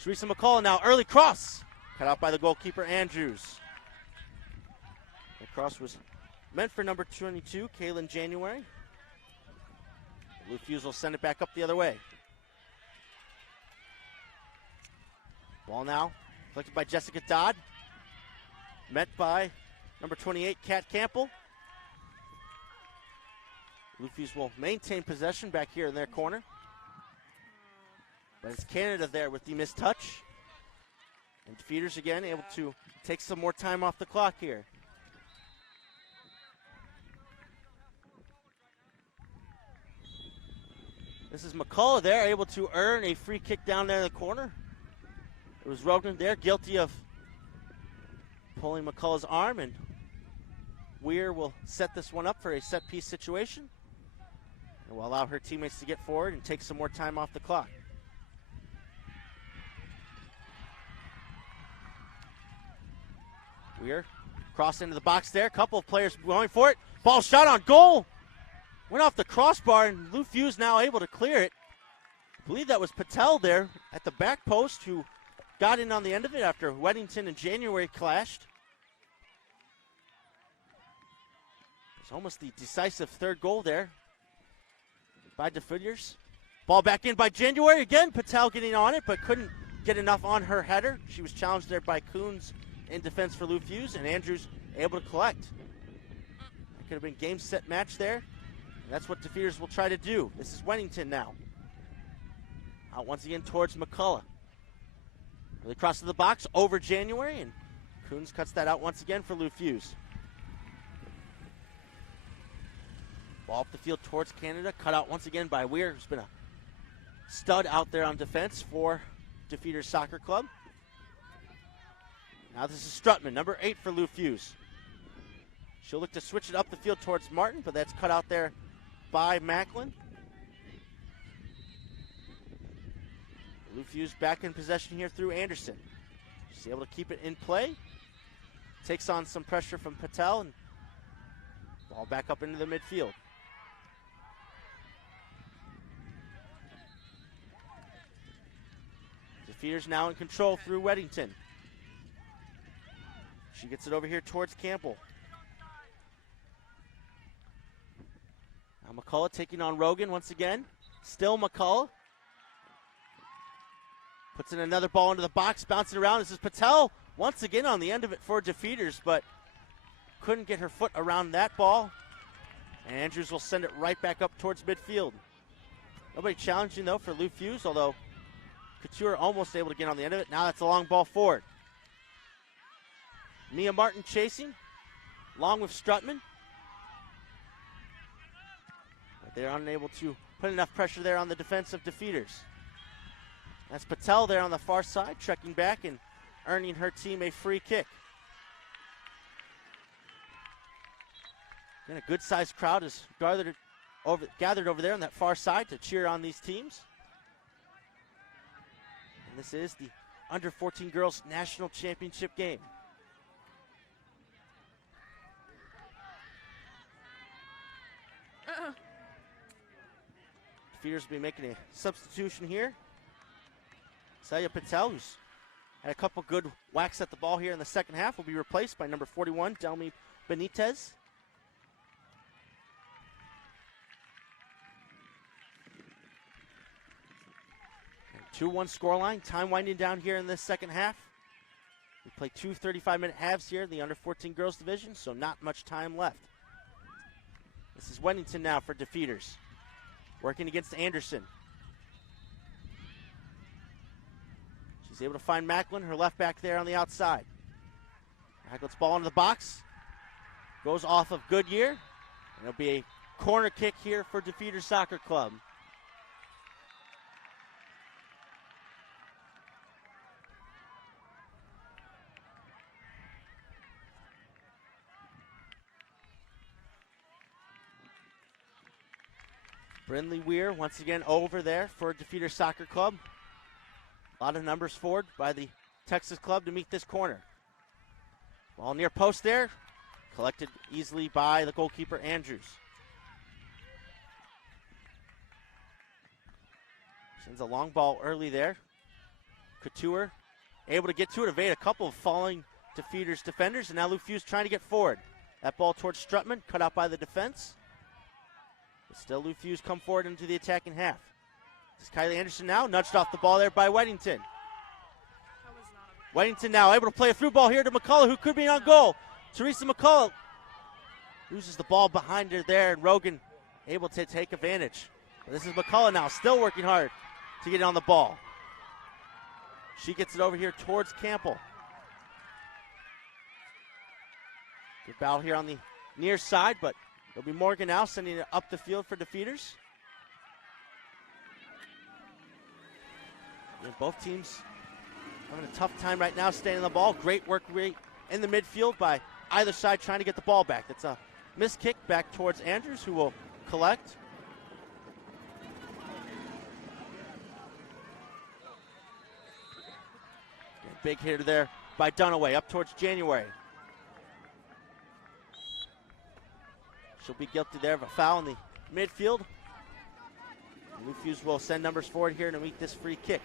Teresa Mccullough now, early cross. Cut out by the goalkeeper, Andrews. The cross was meant for number 22, Kaylin January. Lou Fusz will send it back up the other way. Ball now collected by Jessica Dodd. Met by number 28, Kat Campbell. Lou Fusz will maintain possession back here in their corner. But it's Canada there with the missed touch. And DeFeeters again able to take some more time off the clock here. This is Mccullough there, able to earn a free kick down there in the corner. It was Rogan there, guilty of pulling McCullough's arm, and Weir will set this one up for a set-piece situation. And will allow her teammates to get forward and take some more time off the clock. Weir cross into the box there. A couple of players going for it. Ball shot on goal. Went off the crossbar, and Lou Fusz now able to clear it. I believe that was Patel there at the back post who got in on the end of it after Weddington and January clashed. It's almost the decisive third goal there by DeFeeters. Ball back in by January. Again, Patel getting on it, but couldn't get enough on her header. She was challenged there by Coons in defense for Lou Fusz, and Andrews able to collect. That could have been game, set, match there. And that's what DeFeeters will try to do. This is Weddington now. Out once again towards McCullough. Really crosses the box over January, and Coons cuts that out once again for Lou Fusz. Ball up the field towards Canada, cut out once again by Weir, who's been a stud out there on defense for DeFeeters Soccer Club. Now this is Strutman, number 8 for Lou Fusz. She'll look to switch it up the field towards Martin, but that's cut out there by Macklin. Lou Fusz back in possession here through Anderson. She's able to keep it in play. Takes on some pressure from Patel, and ball back up into the midfield. DeFeeters now in control through Weddington. She gets it over here towards Campbell. Now McCullough taking on Rogan once again. Still McCullough. Puts in another ball into the box, bouncing around. This is Patel once again on the end of it for DeFeeters, but couldn't get her foot around that ball. And Andrews will send it right back up towards midfield. Nobody challenging, though, for Lou Fusz, although Couture almost able to get on the end of it. Now that's a long ball forward. Mia Martin chasing, along with Strutman. But they're unable to put enough pressure there on the defense of DeFeeters. That's Patel there on the far side, trekking back and earning her team a free kick. And a good-sized crowd is gathered over there on that far side to cheer on these teams. And this is the Under-14 Girls National Championship game. DeFeeters will be making a substitution here. Celia Patel, who's had a couple good whacks at the ball here in the second half, will be replaced by number 41, Delmi Benitez. 2-1 scoreline. Time winding down here in this second half. We play 2 35-minute halves here in the Under-14 Girls Division, so not much time left. This is Weddington now for DeFeeters. Working against Anderson. She's able to find Macklin, her left back there on the outside. Macklin's ball into the box. Goes off of Goodyear. And it'll be a corner kick here for DeFeeters Soccer Club. Brindley Weir once again over there for DeFeeters Soccer Club. A lot of numbers forward by the Texas club to meet this corner. Ball near post there. Collected easily by the goalkeeper, Andrews. Sends a long ball early there. Couture able to get to it, evade a couple of falling DeFeeters defenders, and now Lou Fusz trying to get forward. That ball towards Strutman, cut out by the defense. But still Lou Fusz come forward into the attacking half. This is Kylie Anderson now, nudged off the ball there by Weddington. Weddington now able to play a through ball here to Mccullough, who could be on goal. Teresa Mccullough loses the ball behind her there, and Rogan able to take advantage. But this is Mccullough now, still working hard to get on the ball. She gets it over here towards Campbell. Good battle here on the near side, but it'll be Morgan now sending it up the field for DeFeeters. And both teams having a tough time right now staying on the ball. Great work rate in the midfield by either side trying to get the ball back. That's a missed kick back towards Andrews, who will collect. Big hitter there by Dunaway up towards January. She'll be guilty there of a foul in the midfield. Lou Fusz will send numbers forward here to meet this free kick.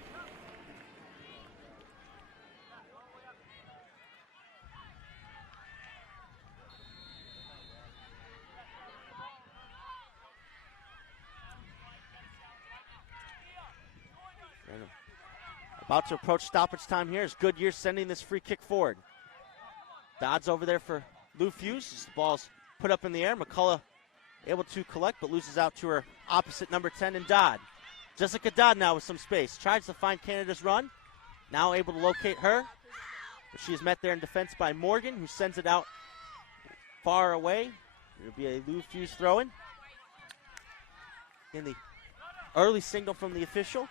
About to approach stoppage time here as Goodyear sending this free kick forward. Dodd's over there for Lou Fusz. The ball's put up in the air. Mccullough able to collect, but loses out to her opposite number 10 in Dodd. Jessica Dodd now with some space. Tries to find Canada's run. Now able to locate her. But she is met there in defense by Morgan, who sends it out far away. It'll be a Lou Fusz throw-in. In the early signal from the official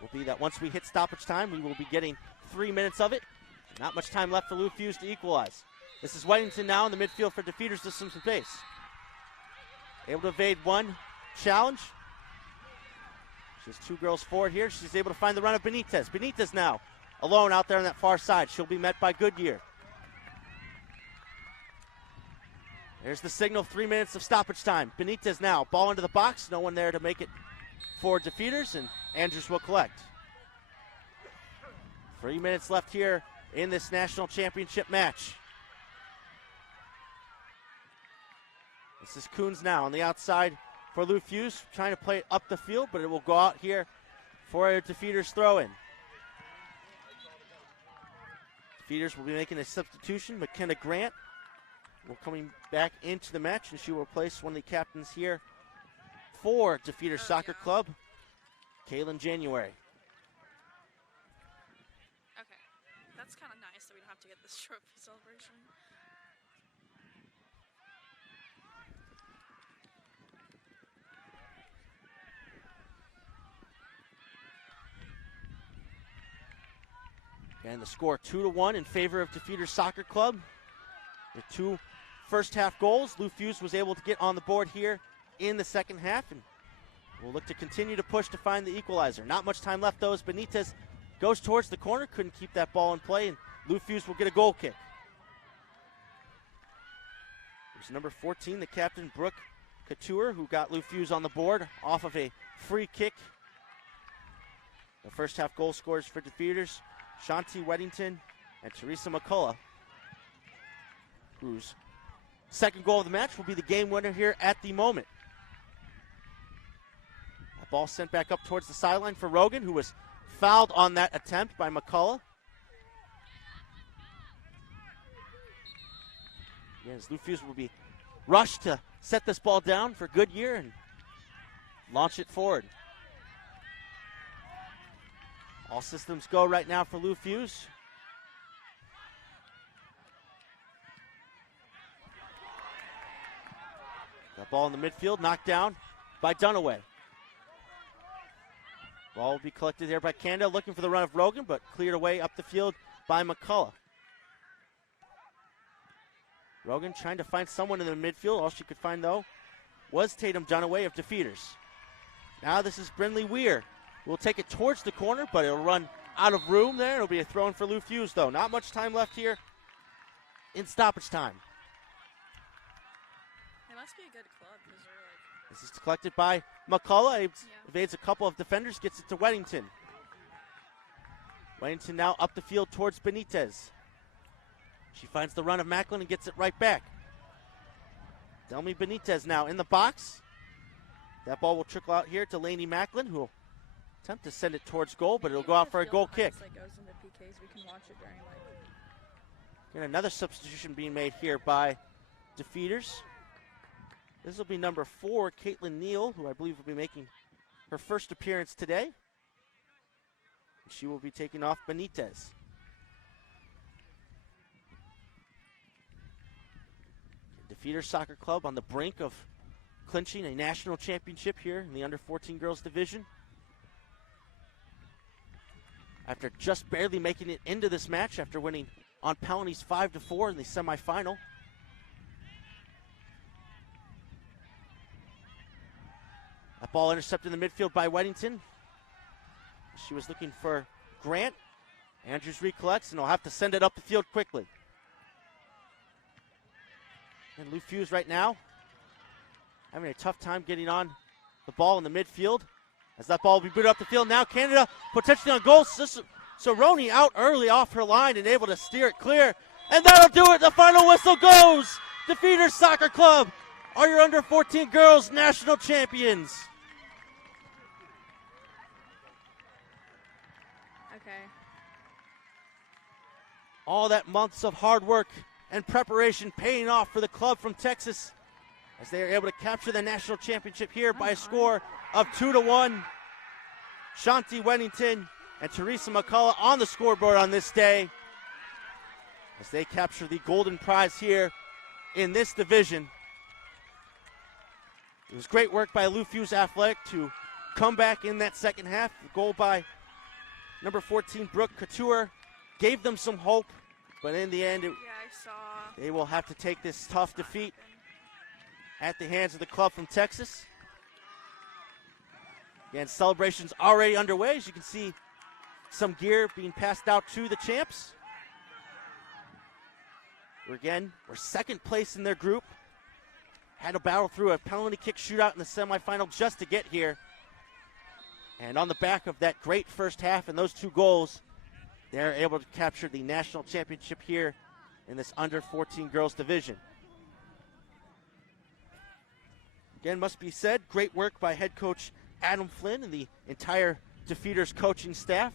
will be that once we hit stoppage time, we will be getting 3 minutes of it. Not much time left for Lou Fusz to equalize. This is Weddington now in the midfield for DeFeeters to some space. Able to evade one challenge. She has two girls forward here. She's able to find the run of Benitez. Benitez now alone out there on that far side. She'll be met by Goodyear. There's the signal, 3 minutes of stoppage time. Benitez now, ball into the box. No one there to make it for DeFeeters, and Andrews will collect. 3 minutes left here in this national championship match. This is Coons now on the outside for Lou Fusz, trying to play it up the field, but it will go out here for a DeFeeters throw-in. DeFeeters will be making a substitution. Mckenna Grant will coming back into the match, and she will replace one of the captains here for DeFeeters Soccer Club, Kaylin January. Okay, that's kind of nice that we don't have to get this trophy celebration. And the score 2-1 in favor of DeFeeters Soccer Club. The two first half goals, Lou Fusz was able to get on the board here in the second half, and we'll look to continue to push to find the equalizer. Not much time left though as Benitez goes towards the corner, couldn't keep that ball in play, and Lou Fusz will get a goal kick. There's number 14, the captain, Brooke Couture, who got Lou Fusz on the board off of a free kick. The first half goal scorers for DeFeeters, Shanti Weddington and Teresa Mccullough, whose second goal of the match will be the game winner here at the moment. That ball sent back up towards the sideline for Rogan, who was fouled on that attempt by Mccullough. Yes, Lou Fusz will be rushed to set this ball down for Goodyear and launch it forward. All systems go right now for Lou Fusz. That ball in the midfield, knocked down by Dunaway. Ball will be collected there by Canada, looking for the run of Rogan, but cleared away up the field by Mccullough. Rogan trying to find someone in the midfield. All she could find, though, was Tatum Dunaway of DeFeeters. Now this is Brindley Weir. We'll take it towards the corner, but it'll run out of room there. It'll be a throw-in for Lou Fusz, though. Not much time left here in stoppage time. They must be a good club because they're like... This is collected by McCullough. Evades a couple of defenders, gets it to Weddington. Weddington now up the field towards Benitez. She finds the run of Macklin and gets it right back. Delmy Benitez now in the box. That ball will trickle out here to Lainey Macklin, who will attempt to send it towards goal, but it'll go out for a goal kick. Like goes into PKs, we can watch it during And another substitution being made here by DeFeeters. This will be number 4, Caitlin Neal, who I believe will be making her first appearance today. She will be taking off Benitez. DeFeeters Soccer Club on the brink of clinching a national championship here in the under-14 girls division. After just barely making it into this match after winning on Palanese 5-4 in the semifinal. That ball intercepted in the midfield by Weddington. She was looking for Grant. Andrews recollects, and will have to send it up the field quickly. And Lou Fusz right now having a tough time getting on the ball in the midfield. As that ball will be booted up the field. Now Canada potentially on goal. Cerrone out early off her line and able to steer it clear. And that'll do it. The final whistle goes. DeFeeters Soccer Club are your under 14 girls national champions. Okay. All that months of hard work and preparation paying off for the club from Texas as they are able to capture the national championship here by a score of 2-1. Shanti Weddington and Teresa Mccullough on the scoreboard on this day as they capture the golden prize here in this division. It was great work by Lou Fusz Athletic to come back in that second half. The goal by number 14, Brooke Couture, gave them some hope, but in the end, they will have to take this tough defeat at the hands of the club from Texas. Again, celebrations already underway. As you can see, some gear being passed out to the champs. We're second place in their group. Had to battle through a penalty kick shootout in the semifinal just to get here. And on the back of that great first half and those 2 goals, they're able to capture the national championship here in this under 14 girls division. Again, must be said, great work by head coach Adam Flynn and the entire DeFeeters coaching staff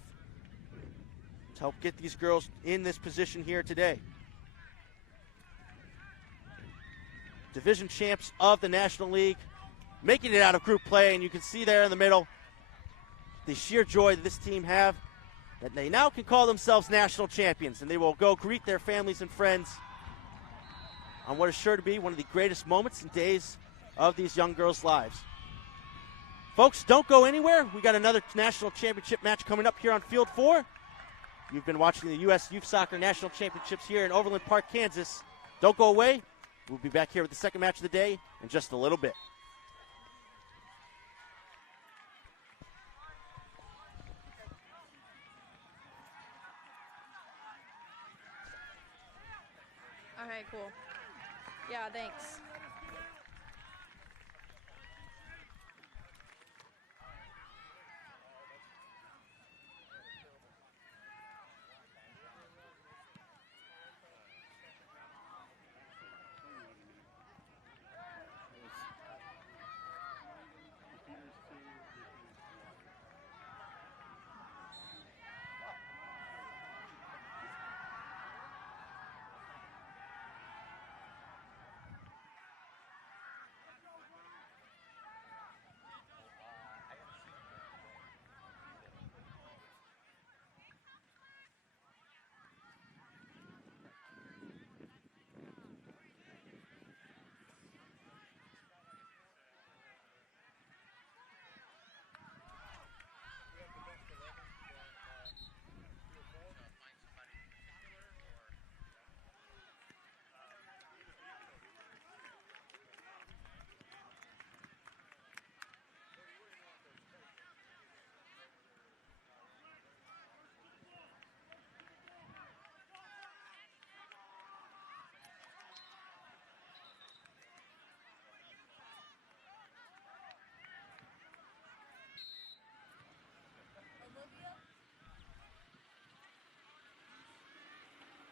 to help get these girls in this position here today. Division champs of the National League, making it out of group play, and you can see there in the middle the sheer joy that this team have that they now can call themselves national champions, and they will go greet their families and friends on what is sure to be one of the greatest moments and days of these young girls' lives. Folks, don't go anywhere. We got another national championship match coming up here on Field 4. You've been watching the U.S. Youth Soccer National Championships here in Overland Park, Kansas. Don't go away. We'll be back here with the second match of the day in just a little bit. Okay, cool. Yeah, thanks.